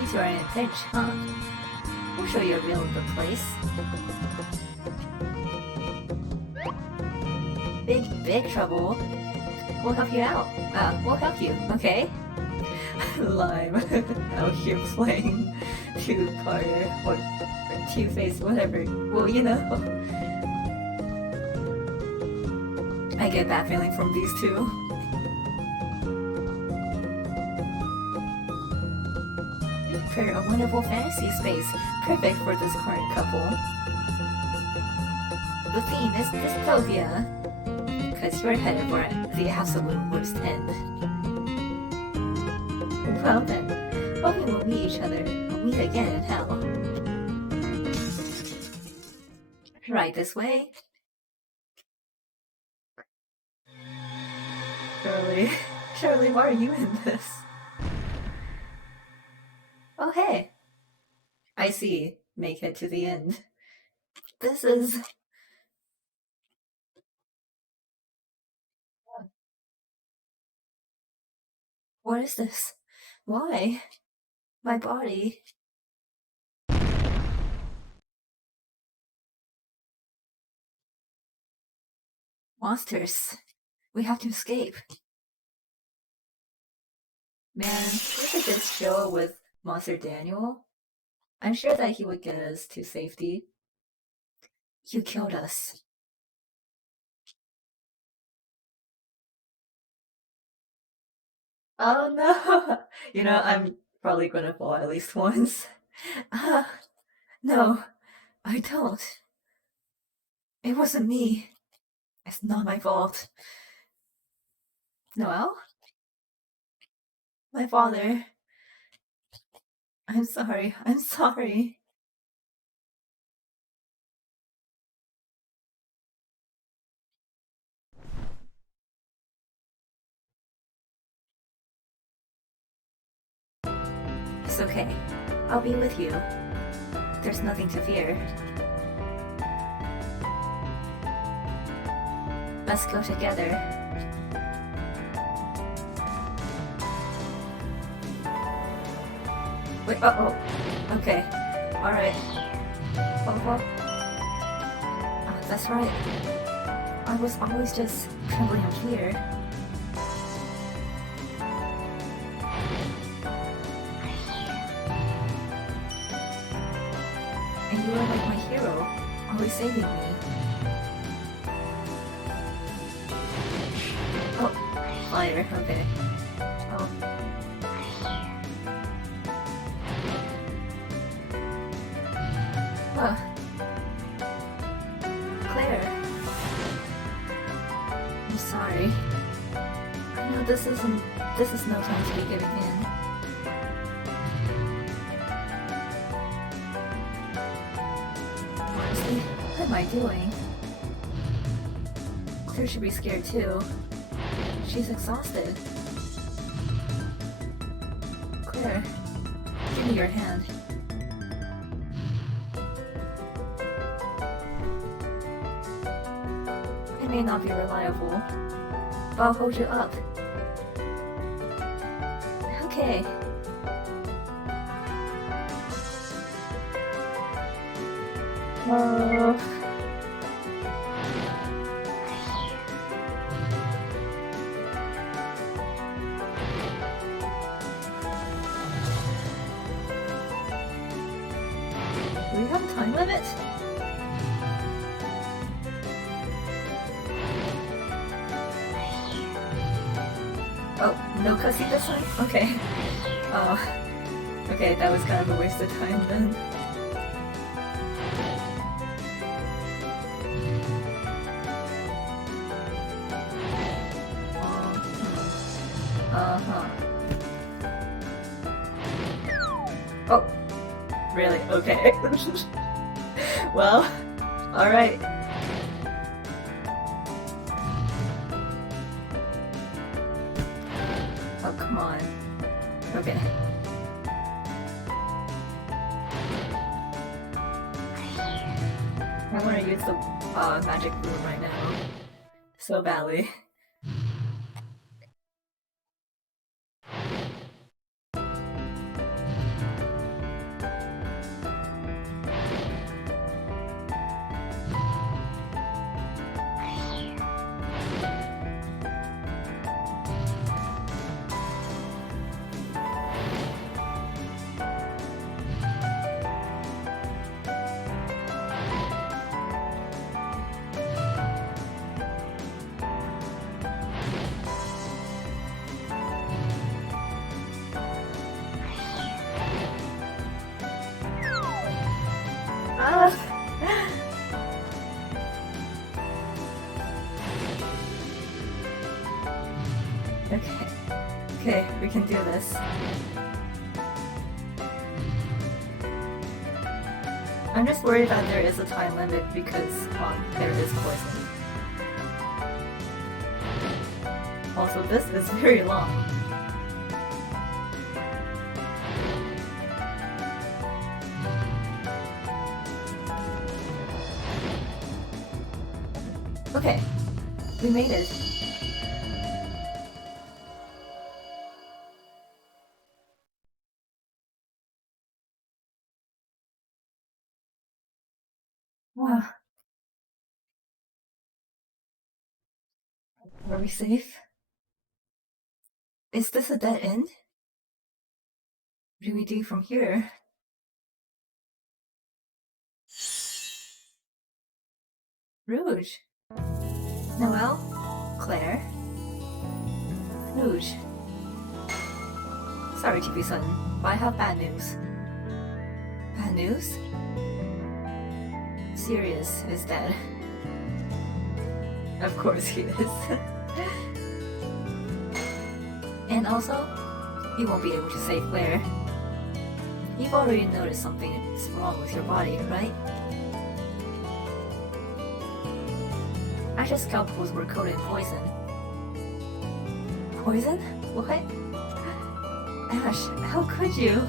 You two are in a pinch, huh? We'll show you a real good place. Big trouble. We'll help you out. We'll help you, okay? Lime. Out here playing two-parter or two-face, whatever. Well, you know. I get that feeling from these two. A wonderful fantasy space, perfect for this current couple. the theme is dystopia. Because you're headed for the absolute worst end. Well then, hoping we'll meet again in hell. Right this way. Shirley, why are you in this? Oh hey. I see. Make it to the end. This is... What is this? Why? My body... Monsters. We have to escape. Man, look at this show with Monster Daniel. I'm sure that he would get us to safety. You killed us. Oh no! I'm probably gonna fall at least once. No, I don't. It wasn't me. It's not my fault. Noel? My father. I'm sorry. I'm sorry. It's okay. I'll be with you. There's nothing to fear. Let's go together. Wait, oh. Okay. Alright. Oh, that's right. I was always just trembling in fear. And you were like my hero, always saving me. Oh, fire, okay. Oh. Huh. Claire. I'm sorry. I know this is no time to be giving in. Honestly, what am I doing? Claire should be scared too. She's exhausted. Claire, give me your hand. I may not be reliable, but I'll hold you up. Okay. Do we have a time limit? Oh, no cussing this time? Okay. Oh. Okay, that was kind of a waste of time then. Uh-huh. Oh. Really? Okay. Well, alright. Oh, come on. Okay. I want to use the magic boom right now. So badly. Okay, we can do this. I'm just worried that there is a time limit because there is poison. Also, this is very long. Okay, we made it. Wow. Are we safe? Is this a dead end? What do we do from here? Rouge. Noelle? Claire? Rouge. Sorry to be sudden, but I have bad news. Bad news? Sirius is dead. Of course he is. And also, you won't be able to save Claire. You've already noticed something is wrong with your body, right? Ash's scalpels were coated in poison. Poison? What? Ash, how could you?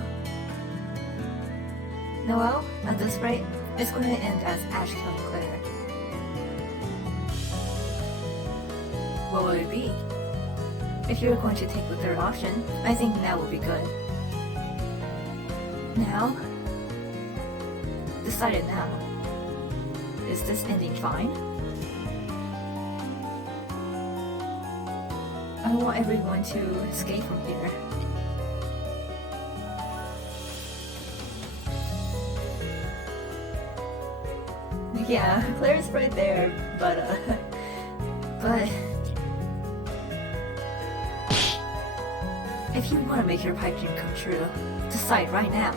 Noelle, at this rate, it's going to end as Ash killing Claire. What would it be? If you're going to take the third option, I think now would be good. Now? Decided now. Is this ending fine? I want everyone to escape from here. Yeah, Claire's right there, but if you want to make your pipe dream come true, decide right now.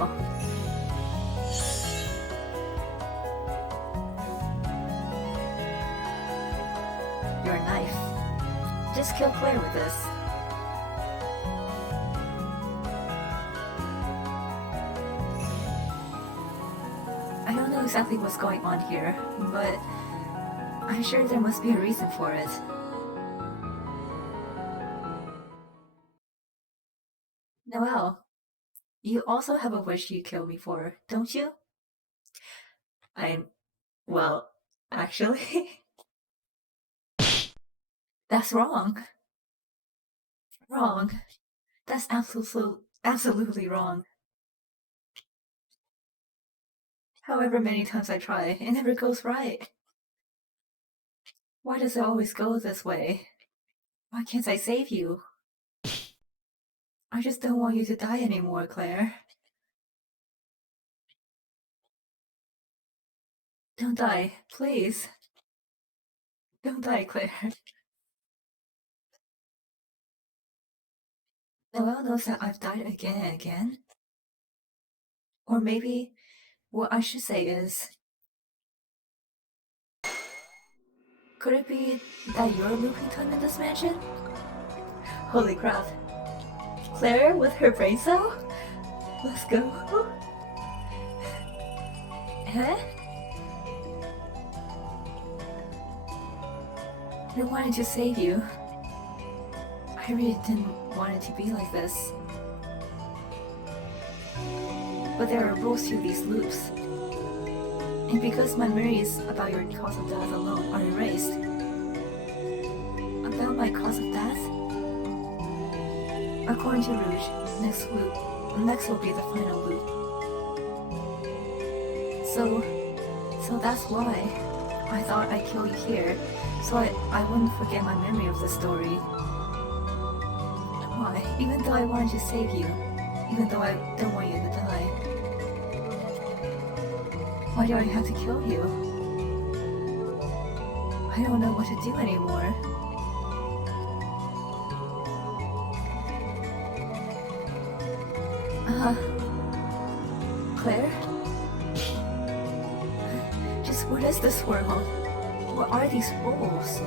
Your knife. Just kill Claire with this. I don't know exactly what's going on here, but I'm sure there must be a reason for it. Noelle, you also have a wish you killed me for, don't you? Well, actually, that's wrong. Wrong. That's absolutely wrong. However many times I try, it never goes right. Why does it always go this way? Why can't I save you? I just don't want you to die anymore, Claire. Don't die, please. Don't die, Claire. Noelle knows that I've died again and again. Or maybe what I should say is, could it be that you're looping time in this mansion? Holy crap. Claire with her brain cell? Let's go. Eh? I wanted to save you. I really didn't want it to be like this. But there are rules to these loops. And because my memories about your cause of death alone are erased. About my cause of death? According to Rouge, next will be the final loop. So that's why I thought I'd kill you here, so I wouldn't forget my memory of the story. Why? Even though I wanted to save you, even though I don't want you to die. Why do I have to kill you? I don't know what to do anymore. Claire? Just what is this world? What are these rules?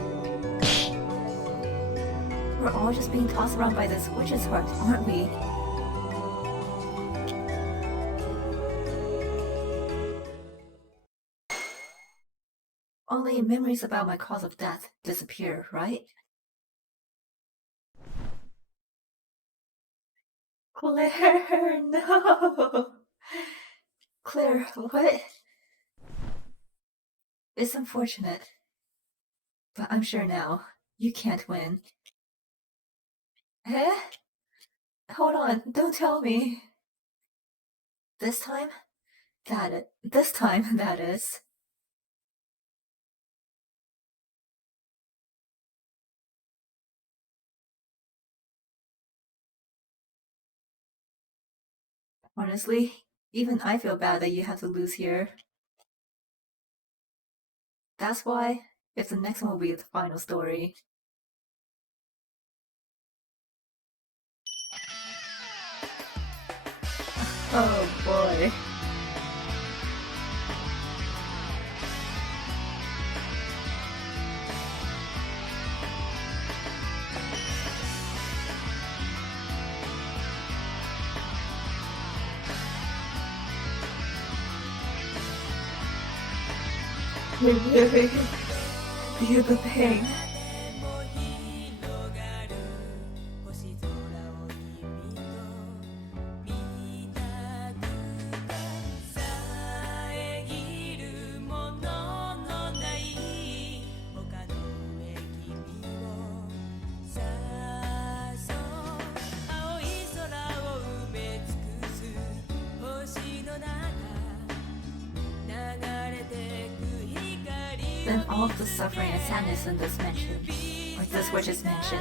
We're all just being tossed around by this witch's heart, aren't we? Only memories about my cause of death disappear, right? Claire, no! Claire, what? It's unfortunate. But I'm sure now, you can't win. Eh? Hold on, don't tell me. This time? This time, that is. Honestly, even I feel bad that you have to lose here. That's why, if the next one will be the final story. Oh boy. You really feel the pain. Then all of the suffering and sadness in this mansion, or this witch's mansion,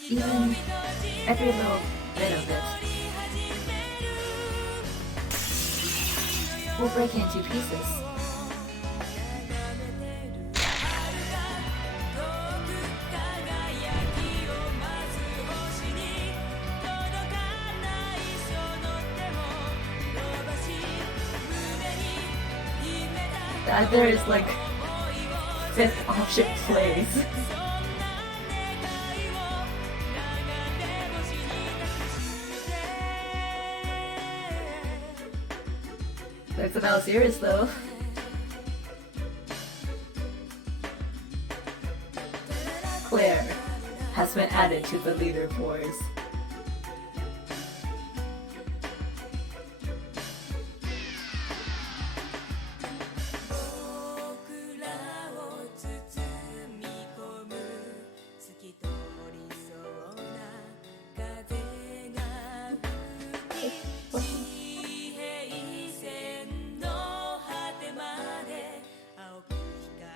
even every little bit of it, will break into pieces. That there is like fifth option plays. That's about serious though. Claire has been added to the leaderboards.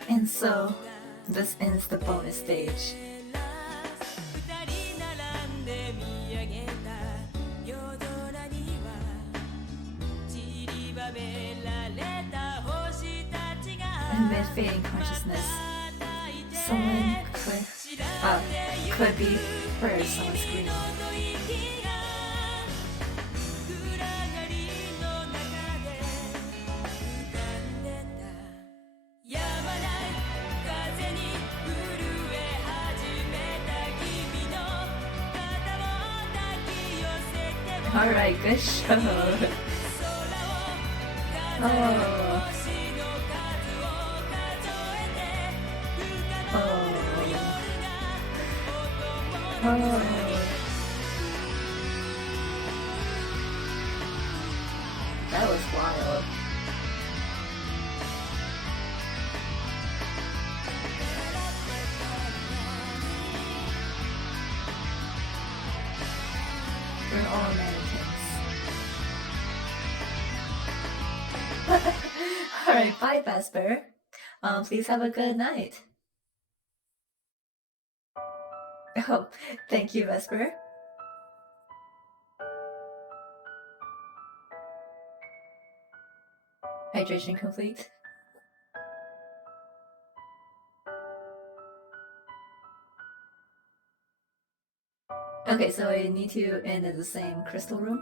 And so, this ends the bonus stage. Amid fading consciousness, someone could be heard someone scream. Alright, good show. Oh. That was wild. We're all mannequins. Alright, bye Vesper. Please have a good night. Oh, thank you, Vesper. Hydration complete. Okay, so I need to end in the same crystal room.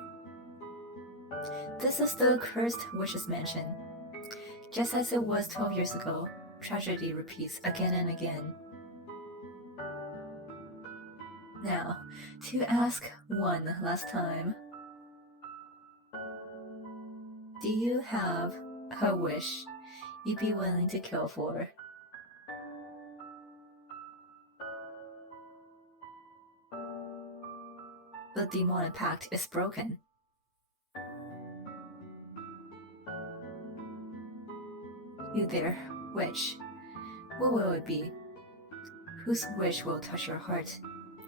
This is the cursed witch's mansion. Just as it was 12 years ago, tragedy repeats again and again. Now, to ask one last time. Do you have a wish you'd be willing to kill for? The demonic pact is broken. You there, witch. What will it be? Whose wish will touch your heart?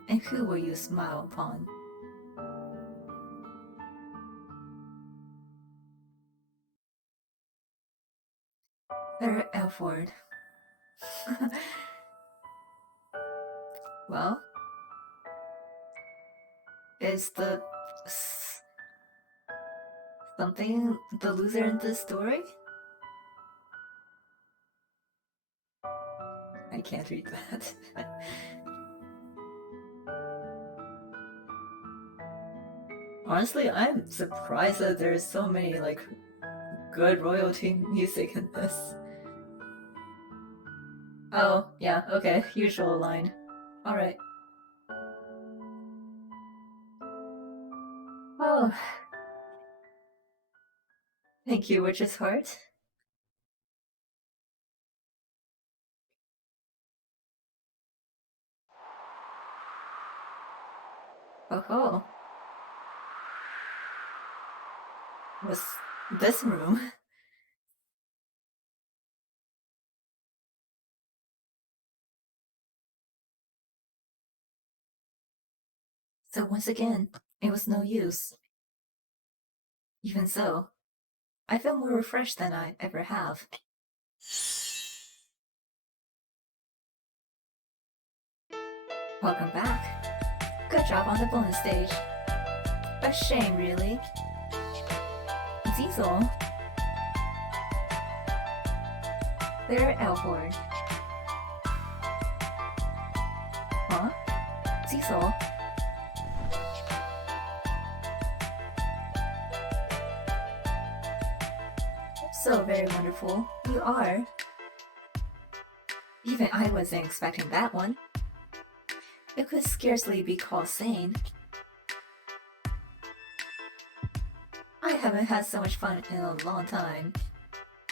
And who will you smile upon? They're Elford. Well, is the something the loser in this story? I can't read that. Honestly, I'm surprised that there's so many like good royalty music in this. Oh, yeah, okay, usual line. Alright. Oh. Thank you, Witch's Heart. Oh. Was this room? So once again, it was no use. Even so, I feel more refreshed than I ever have. Welcome back. Good job on the bonus stage. A shame, really. Diesel. They're Elford. Huh? Diesel. So very wonderful. You are. Even I wasn't expecting that one. It could scarcely be called sane. I haven't had so much fun in a long time.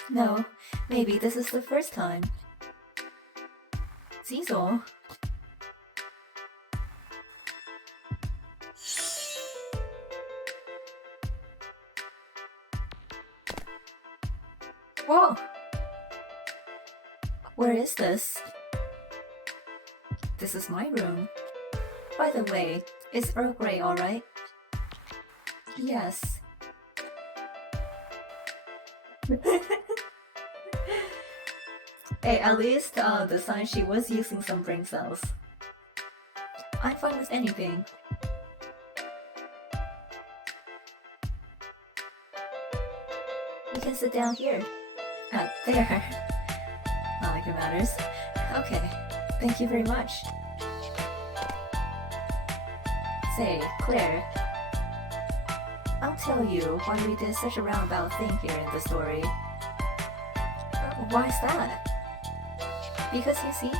No, maybe this is the first time. Zizo. Whoa! Where is this? This is my room. By the way, is Earl Grey alright? Yes. Hey, at least the sign she was using some brain cells. I'm fine with anything. You can sit down here. There. Not like it matters. Okay, thank you very much. Say, Claire, I'll tell you why we did such a roundabout thing here in the story. Why's that? Because you see,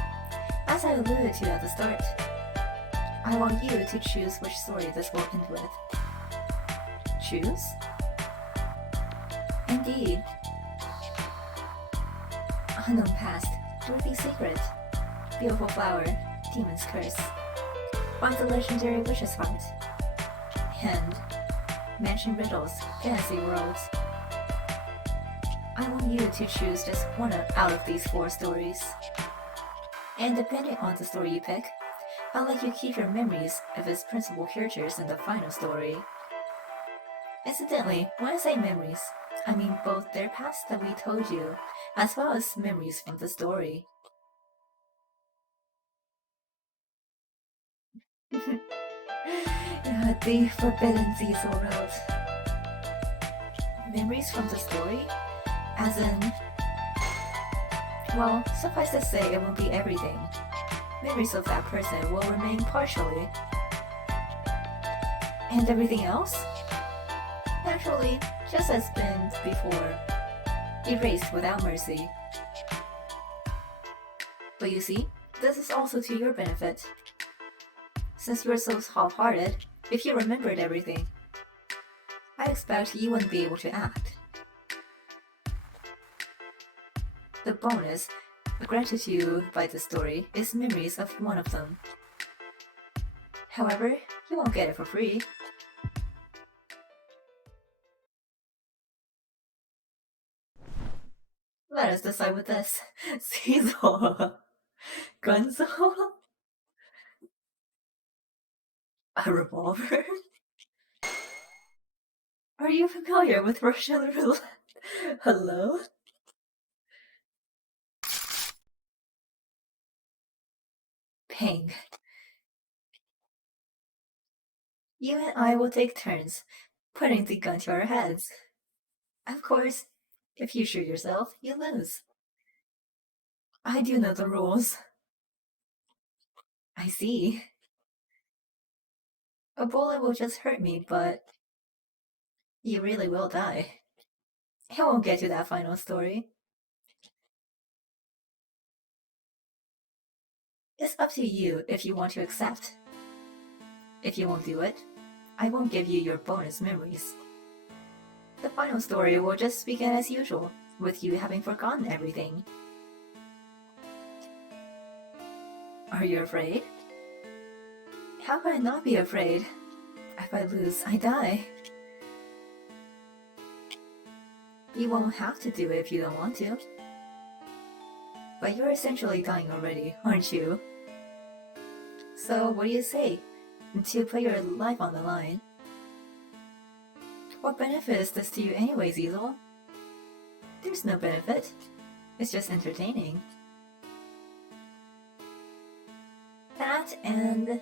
as I alluded to at the start, I want you to choose which story this will end with. Choose? Indeed. Unknown past, Dorothy's secret, beautiful flower, demon's curse, find the legendary witch's heart, and mansion riddles, fantasy worlds. I want you to choose just one out of these 4 stories. And depending on the story you pick, I'll let you keep your memories of its principal characters in the final story. Incidentally, when I say memories, I mean both their past that we told you, as well as memories from the story. The Forbidden Diesel Road. Memories from the story? As in... Well, suffice to say it won't be everything. Memories of that person will remain partially. And everything else? Naturally, just as been before, erased without mercy. But you see, this is also to your benefit. since you're so half-hearted, if you remembered everything, I expect you wouldn't be able to act. The bonus granted to you by the story is memories of one of them. However, you won't get it for free. Let us decide with this. Cecil. Gunzo? A revolver? Are you familiar with Russian roulette? Hello? Ping. You and I will take turns putting the gun to our heads. Of course, if you shoot yourself, you lose. I do know the rules. I see. A bullet will just hurt me, but you really will die. It won't get you that final story. It's up to you if you want to accept. If you won't do it, I won't give you your bonus memories. The final story will just begin as usual, with you having forgotten everything. Are you afraid? How could I not be afraid? If I lose, I die. You won't have to do it if you don't want to. But you're essentially dying already, aren't you? So what do you say? To put your life on the line? What benefit is this to you anyways, Ezel? There's no benefit. It's just entertaining. That and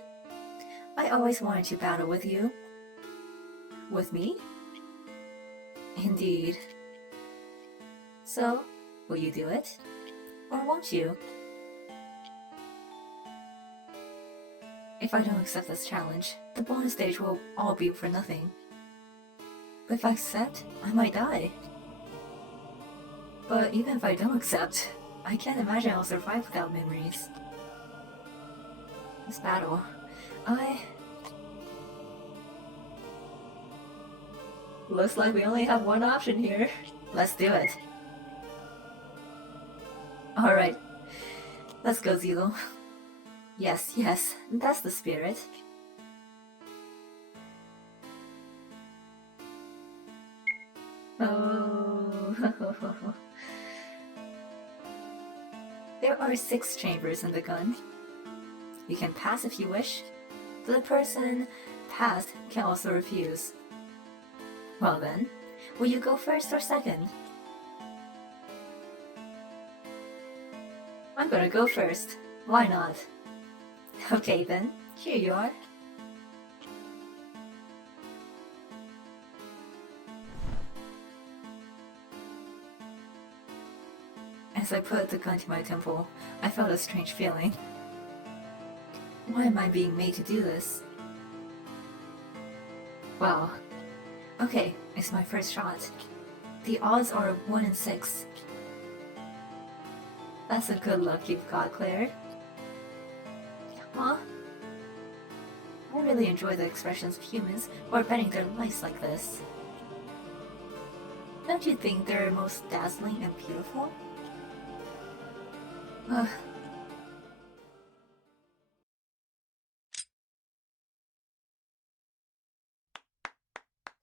I always wanted to battle with you. With me? Indeed. So, will you do it? Or won't you? If I don't accept this challenge, the bonus stage will all be for nothing. But if I accept, I might die. But even if I don't accept, I can't imagine I'll survive without memories. This battle, Looks like we only have one option here. Let's do it. Alright. Let's go, Zelo. Yes, that's the spirit. Oh. There are 6 chambers in the gun. You can pass if you wish. The person passed can also refuse. Well then, will you go first or second? I'm gonna go first. Why not? Okay then, here you are. As I put the gun to my temple, I felt a strange feeling. Why am I being made to do this? Well, okay, it's my first shot. The odds are 1 in 6. That's a good luck you've got, Claire. Huh? I really enjoy the expressions of humans who are betting their lives like this. Don't you think they're most dazzling and beautiful?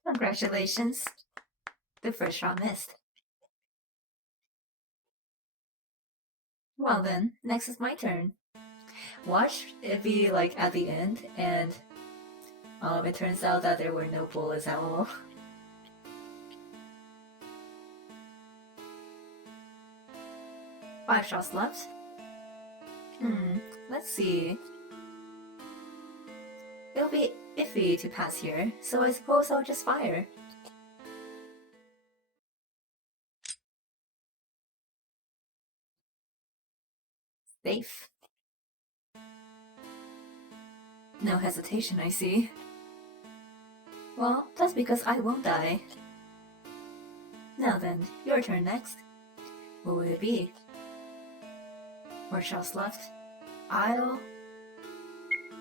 Congratulations. The first shot missed. Well then, next is my turn. Watch it be like at the end and it turns out that there were no bullets at all. Five shots left. Let's see. It'll be iffy to pass here, so I suppose I'll just fire. Safe. No hesitation, I see. Well, that's because I won't die. Now then, your turn next. What will it be? More shots left.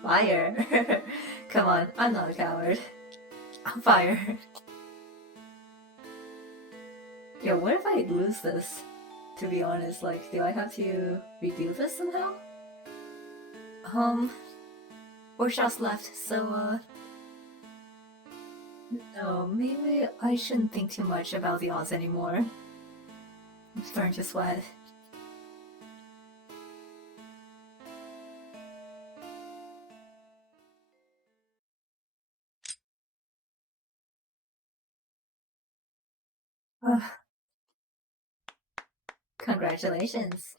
Fire! Come on, I'm not a coward. I'm fire. Yo, what if I lose this? To be honest, like, do I have to redo this somehow? 4 shots left, so, no, maybe I shouldn't think too much about the odds anymore. I'm starting to sweat. Ugh. Congratulations.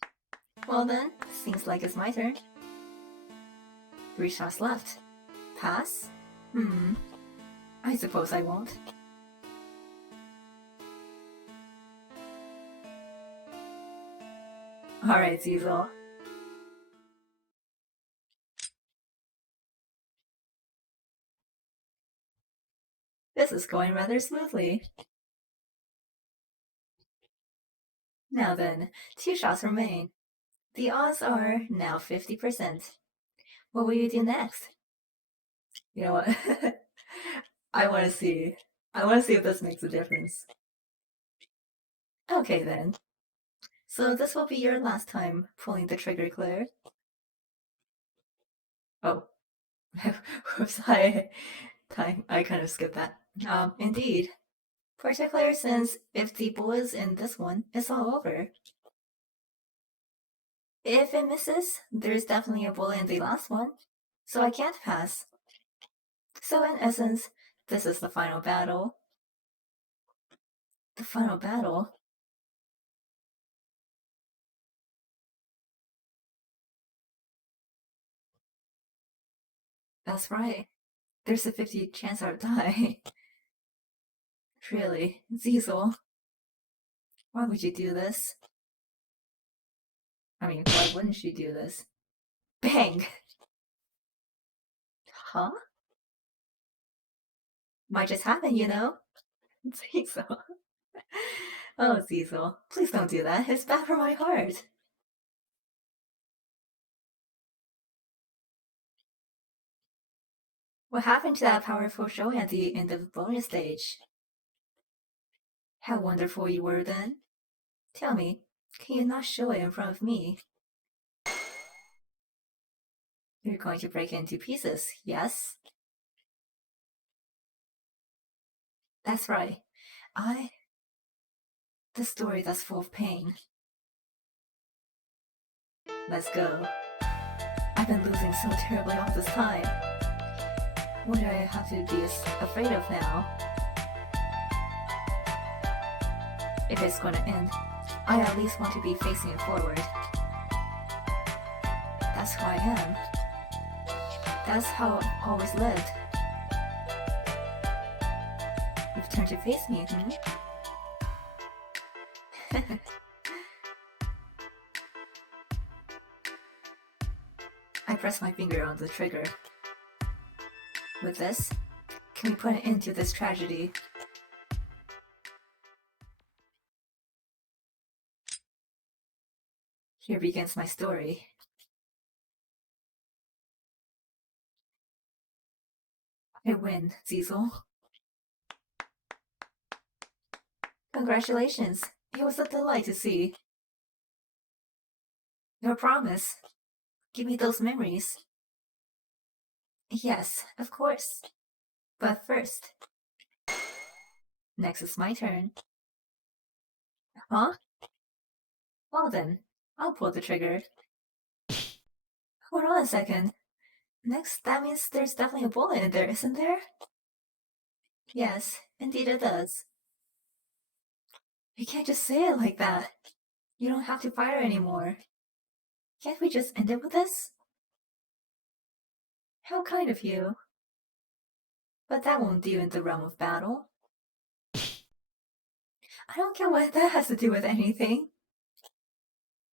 Well then, seems like it's my turn. 3 shots left. Pass? I suppose I won't. Alright, Ziesel. This is going rather smoothly. Now then, 2 shots remain. The odds are now 50%. What will you do next? You know what? I want to see. I want to see if this makes a difference. Okay then. So this will be your last time pulling the trigger, Claire. Oh. Whoops, I kind of skipped that. Indeed. Particularly since if the bull is in this one, it's all over. If it misses, there's definitely a bull in the last one, so I can't pass. So in essence, this is the final battle. The final battle? That's right. There's a 50 chance I'll die. Really, Ziesel, why would you do this? I mean, why wouldn't you do this? Bang! Huh? Might just happen, you know? Ziesel. Oh, Ziesel, please don't do that. It's bad for my heart. What happened to that powerful show at the end of the bonus stage? How wonderful you were then. Tell me, can you not show it in front of me? You're going to break it into pieces, yes? That's right. The story that's full of pain. Let's go. I've been losing so terribly all this time. What do I have to be afraid of now? If it's going to end, I at least want to be facing it forward. That's who I am. That's how I've always lived. You've turned to face me, I press my finger on the trigger. With this, can we put an end to this tragedy? Here begins my story. I win, Ziesel. Congratulations. It was a delight to see. Your promise. Give me those memories. Yes, of course. But first... Next is my turn. Huh? Well then, I'll pull the trigger. Hold on a second. Next, that means there's definitely a bullet in there, isn't there? Yes, indeed it does. You can't just say it like that. You don't have to fire anymore. Can't we just end it with this? How kind of you. But that won't do in the realm of battle. I don't care what that has to do with anything.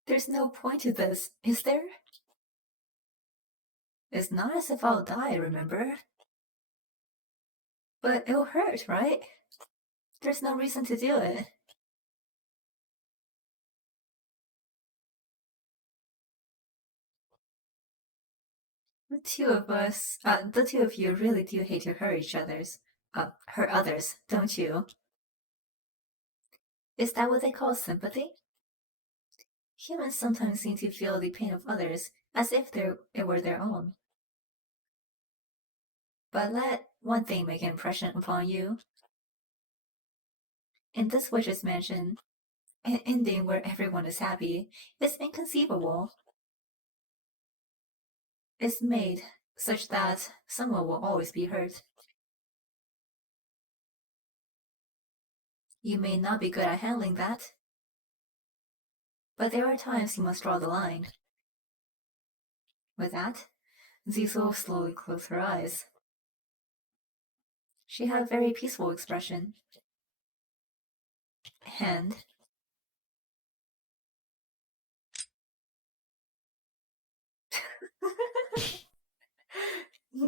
There's no point to this, is there? It's not as if I'll die, remember? But it'll hurt, right? There's no reason to do it. The two of us, the two of you really do hate to hurt hurt others, don't you? Is that what they call sympathy? Humans sometimes seem to feel the pain of others as if it were their own. But let one thing make an impression upon you. In this witch's mansion, an ending where everyone is happy is inconceivable. It's made such that someone will always be hurt. You may not be good at handling that, but there are times you must draw the line. With that, Zizo slowly closed her eyes. She had a very peaceful expression. And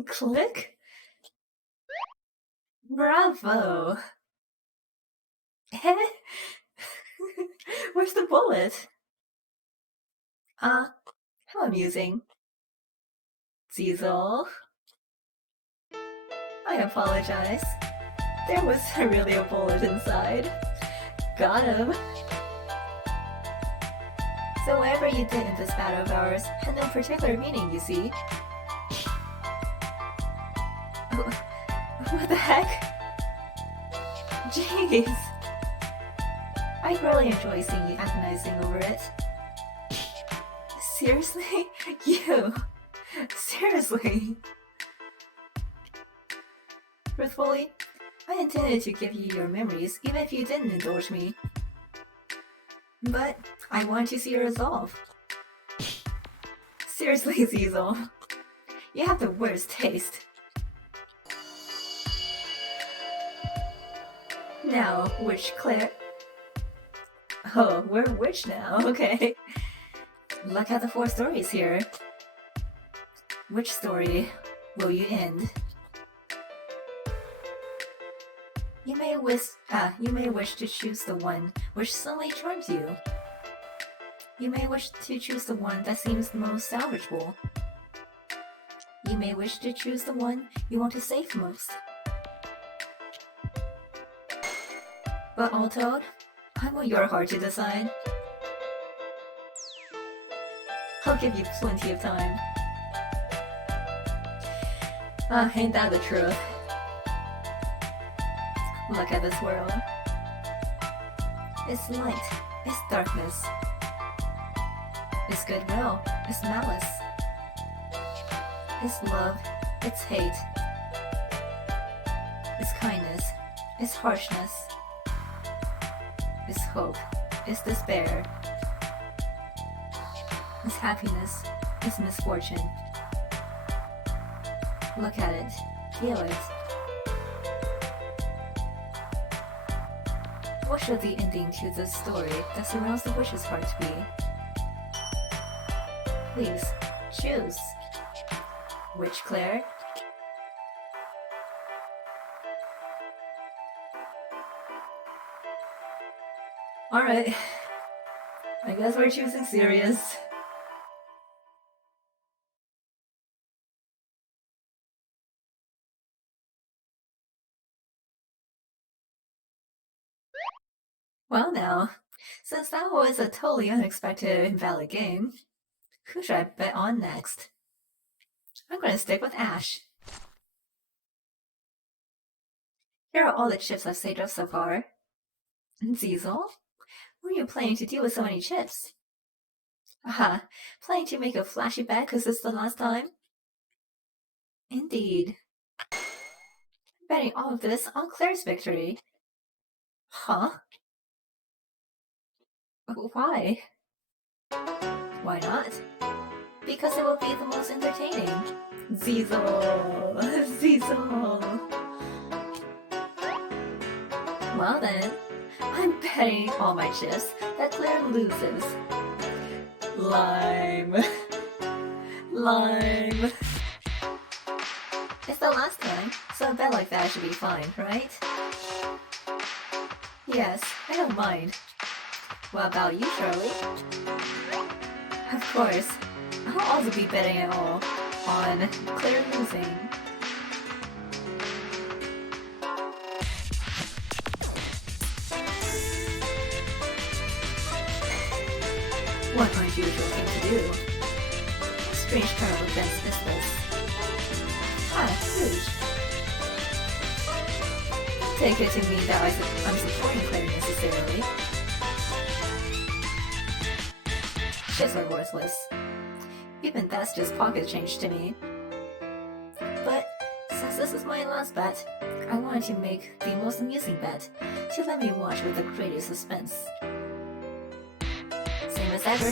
click. Bravo. Where's the bullet? How amusing. Zizo. I apologize. There was really a bullet inside. Got him. So whatever you did in this battle of ours had no particular meaning, you see. What the heck? Jeez. I really enjoy seeing you agonizing over it. Seriously? You? Seriously? Truthfully, I intended to give you your memories even if you didn't indulge me. But I want to see your resolve. Seriously, Zizo. You have the worst taste. Now, Witch Claire. Oh, we're witch now, okay. Look at the 4 stories here. Which story will you end? You may wish to choose the one which suddenly charms you. You may wish to choose the one that seems the most salvageable. You may wish to choose the one you want to save most. But all told, I want your heart to decide. I'll give you plenty of time. Ain't that the truth? Look at this world. It's light, it's darkness. It's goodwill, it's malice. It's love, it's hate. It's kindness, it's harshness. It's hope, it's despair. It's happiness, it's misfortune. Look at it, feel it. What should the ending to this story that surrounds the witch's heart be? Please, choose. Witch Claire? Alright. I guess we're choosing serious. Well now, since that was a totally unexpected invalid game, who should I bet on next? I'm gonna stick with Ash. Here are all the chips I've saved up so far. Zizel? What are you planning to do with so many chips? Aha, planning to make a flashy bet because it's the last time? Indeed. Betting all of this on Claire's victory. Huh? Why? Why not? Because it will be the most entertaining. Zizel! Zizel! Well then, I'm betting all my chips that Claire loses. Lime. Lime. It's the last time, so a bet like that should be fine, right? Yes, I don't mind. What about you, Charlie? Of course. I'll also be betting it all on Claire losing. What unusual thing to do? What strange turn of events is this? Ah, Rouge. Take it to mean that I'm supporting Claire necessarily. Shits are worthless. Even that's just pocket change to me. But since this is my last bet, I wanted to make the most amusing bet to let me watch with the greatest suspense. Same as ever,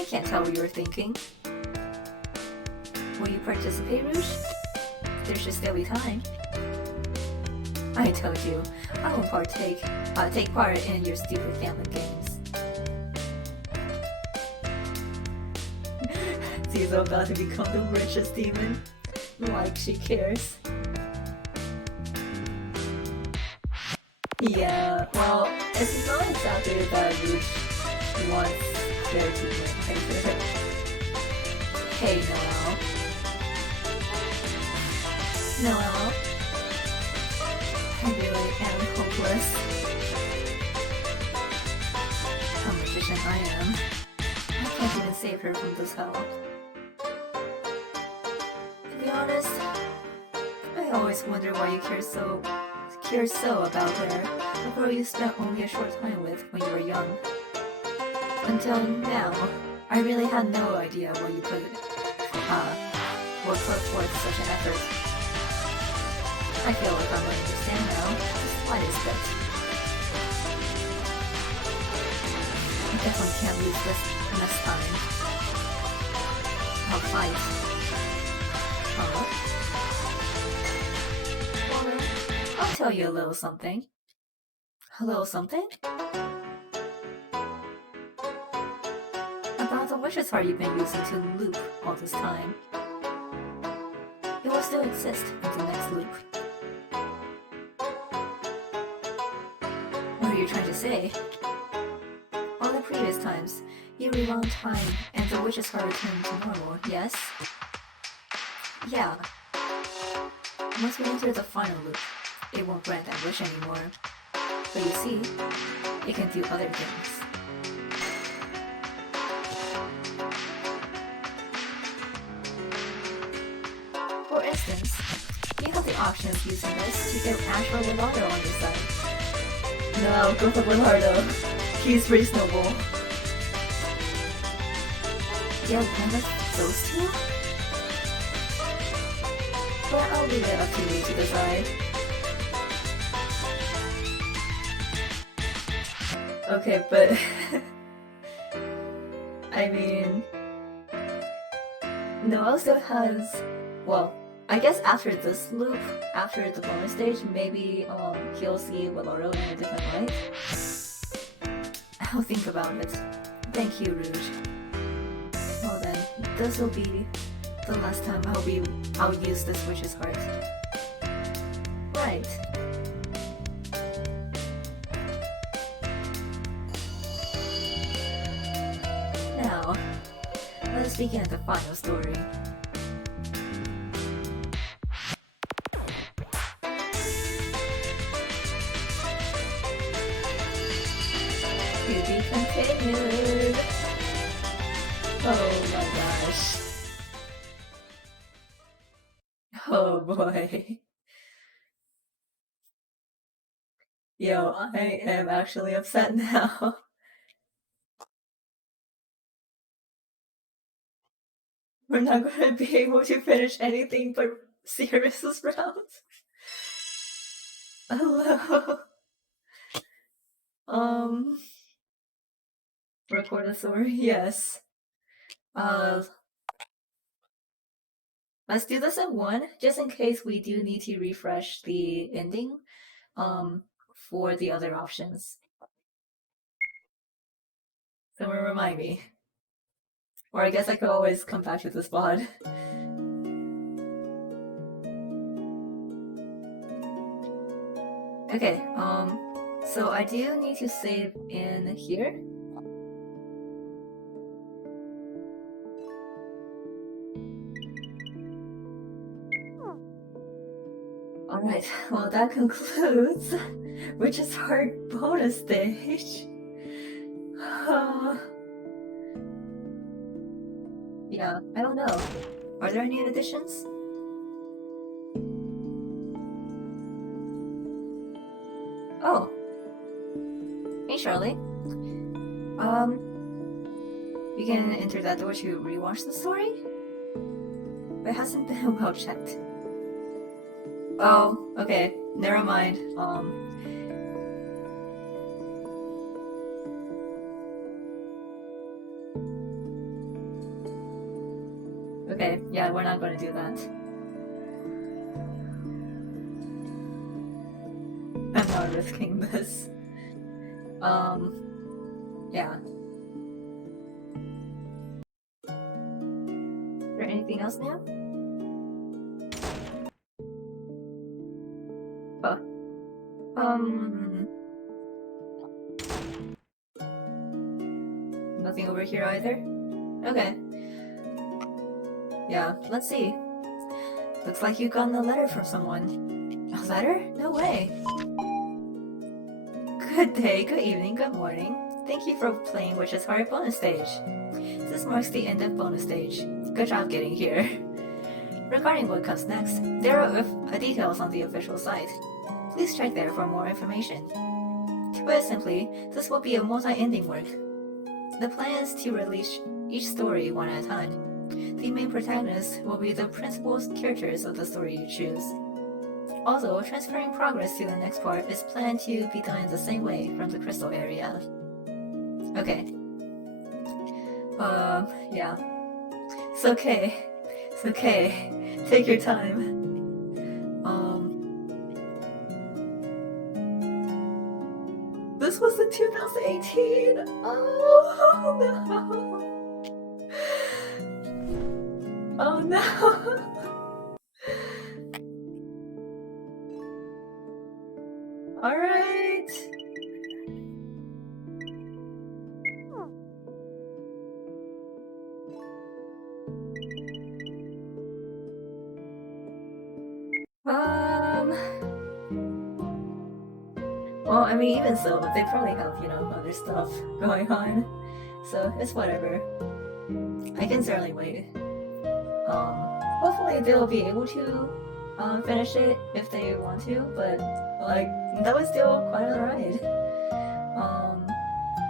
I can't tell what you were thinking. Will you participate, Rouge? There's just still time. I told you, I won't take part in your stupid gambling games. She's about to become the richest demon. Like she cares. Yeah, well, it's not exactly that Rouge wants there to win either. Hey, Noelle. Noelle? I really am hopeless. How magician I am. I can't even save her from this hell. To be honest, I always wonder why you care so about her, a girl you spent only a short time with when you were young. Until now, I really had no idea why you put forth such an effort. I feel like I'm understand now, the slightest bit. I definitely can't lose this next time. I'll fight. Well then, I'll tell you a little something. A little something? About the witch's heart you've been using to loop all this time. It will still exist in the next loop. What are you trying to say? All the previous times, you rewound time and the witch's heart returned to normal, yes? Yeah. Once we enter the final loop, it won't grant that wish anymore. But you see, it can do other things. For instance, you have the option of using this to get Ash or Leonardo on your side. No, go for Leonardo. He's reasonable. Yeah, one of those two? But I'll leave it up to you to decide. Okay, but I mean, Noelle still has, well, I guess after this loop, after the bonus stage, maybe he'll see Valoro in a different light. I'll think about it. Thank you, Rouge. Well then, this will be the last time I'll use this witch's heart. Right. Now, let's begin the final story. To be continued. Oh my gosh. Oh boy. Yo, I am actually upset now. We're not gonna be able to finish anything but Sirius's round. Hello. Record a story? Yes. Let's do this at one, just in case we do need to refresh the ending, for the other options. Someone remind me. Or I guess I could always come back to the spot. Okay, so I do need to save in here. Alright, well that concludes Witch's Heart bonus stage. Yeah, I don't know. Are there any additions? Oh. Hey Charlie. We can enter that door to rewatch the story? But it hasn't been well checked. Oh, okay. Never mind. Okay, yeah, we're not gonna do that. I'm not risking this. Yeah. Is there anything else now? Nothing over here either? Okay. Yeah, let's see. Looks like you got a letter from someone. A letter? No way. Good day, good evening, good morning. Thank you for playing Witch's Heart bonus stage. This marks the end of bonus stage. Good job getting here. Regarding what comes next, there are details on the official site. Please check there for more information. To put it simply, this will be a multi-ending work. The plan is to release each story one at a time. The main protagonists will be the principal characters of the story you choose. Also, transferring progress to the next part is planned to be done in the same way from the crystal area. Okay. Yeah. It's okay. It's okay. Take your time. This was in 2018! Oh no! Oh no! Alright! Well, I mean, even so, they probably have, other stuff going on. So, it's whatever. I can certainly wait. Hopefully they'll be able to finish it if they want to, but, like, that was still quite a ride.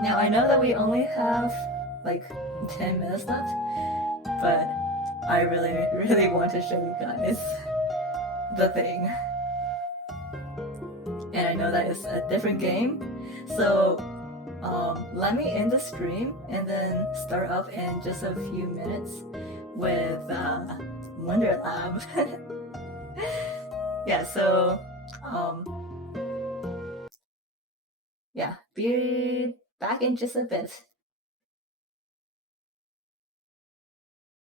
Now, I know that we only have, like, 10 minutes left, but I really, really want to show you guys the thing. And I know that it's a different game, so let me end the stream and then start up in just a few minutes with Wonder Lab. Yeah, so yeah, be back in just a bit.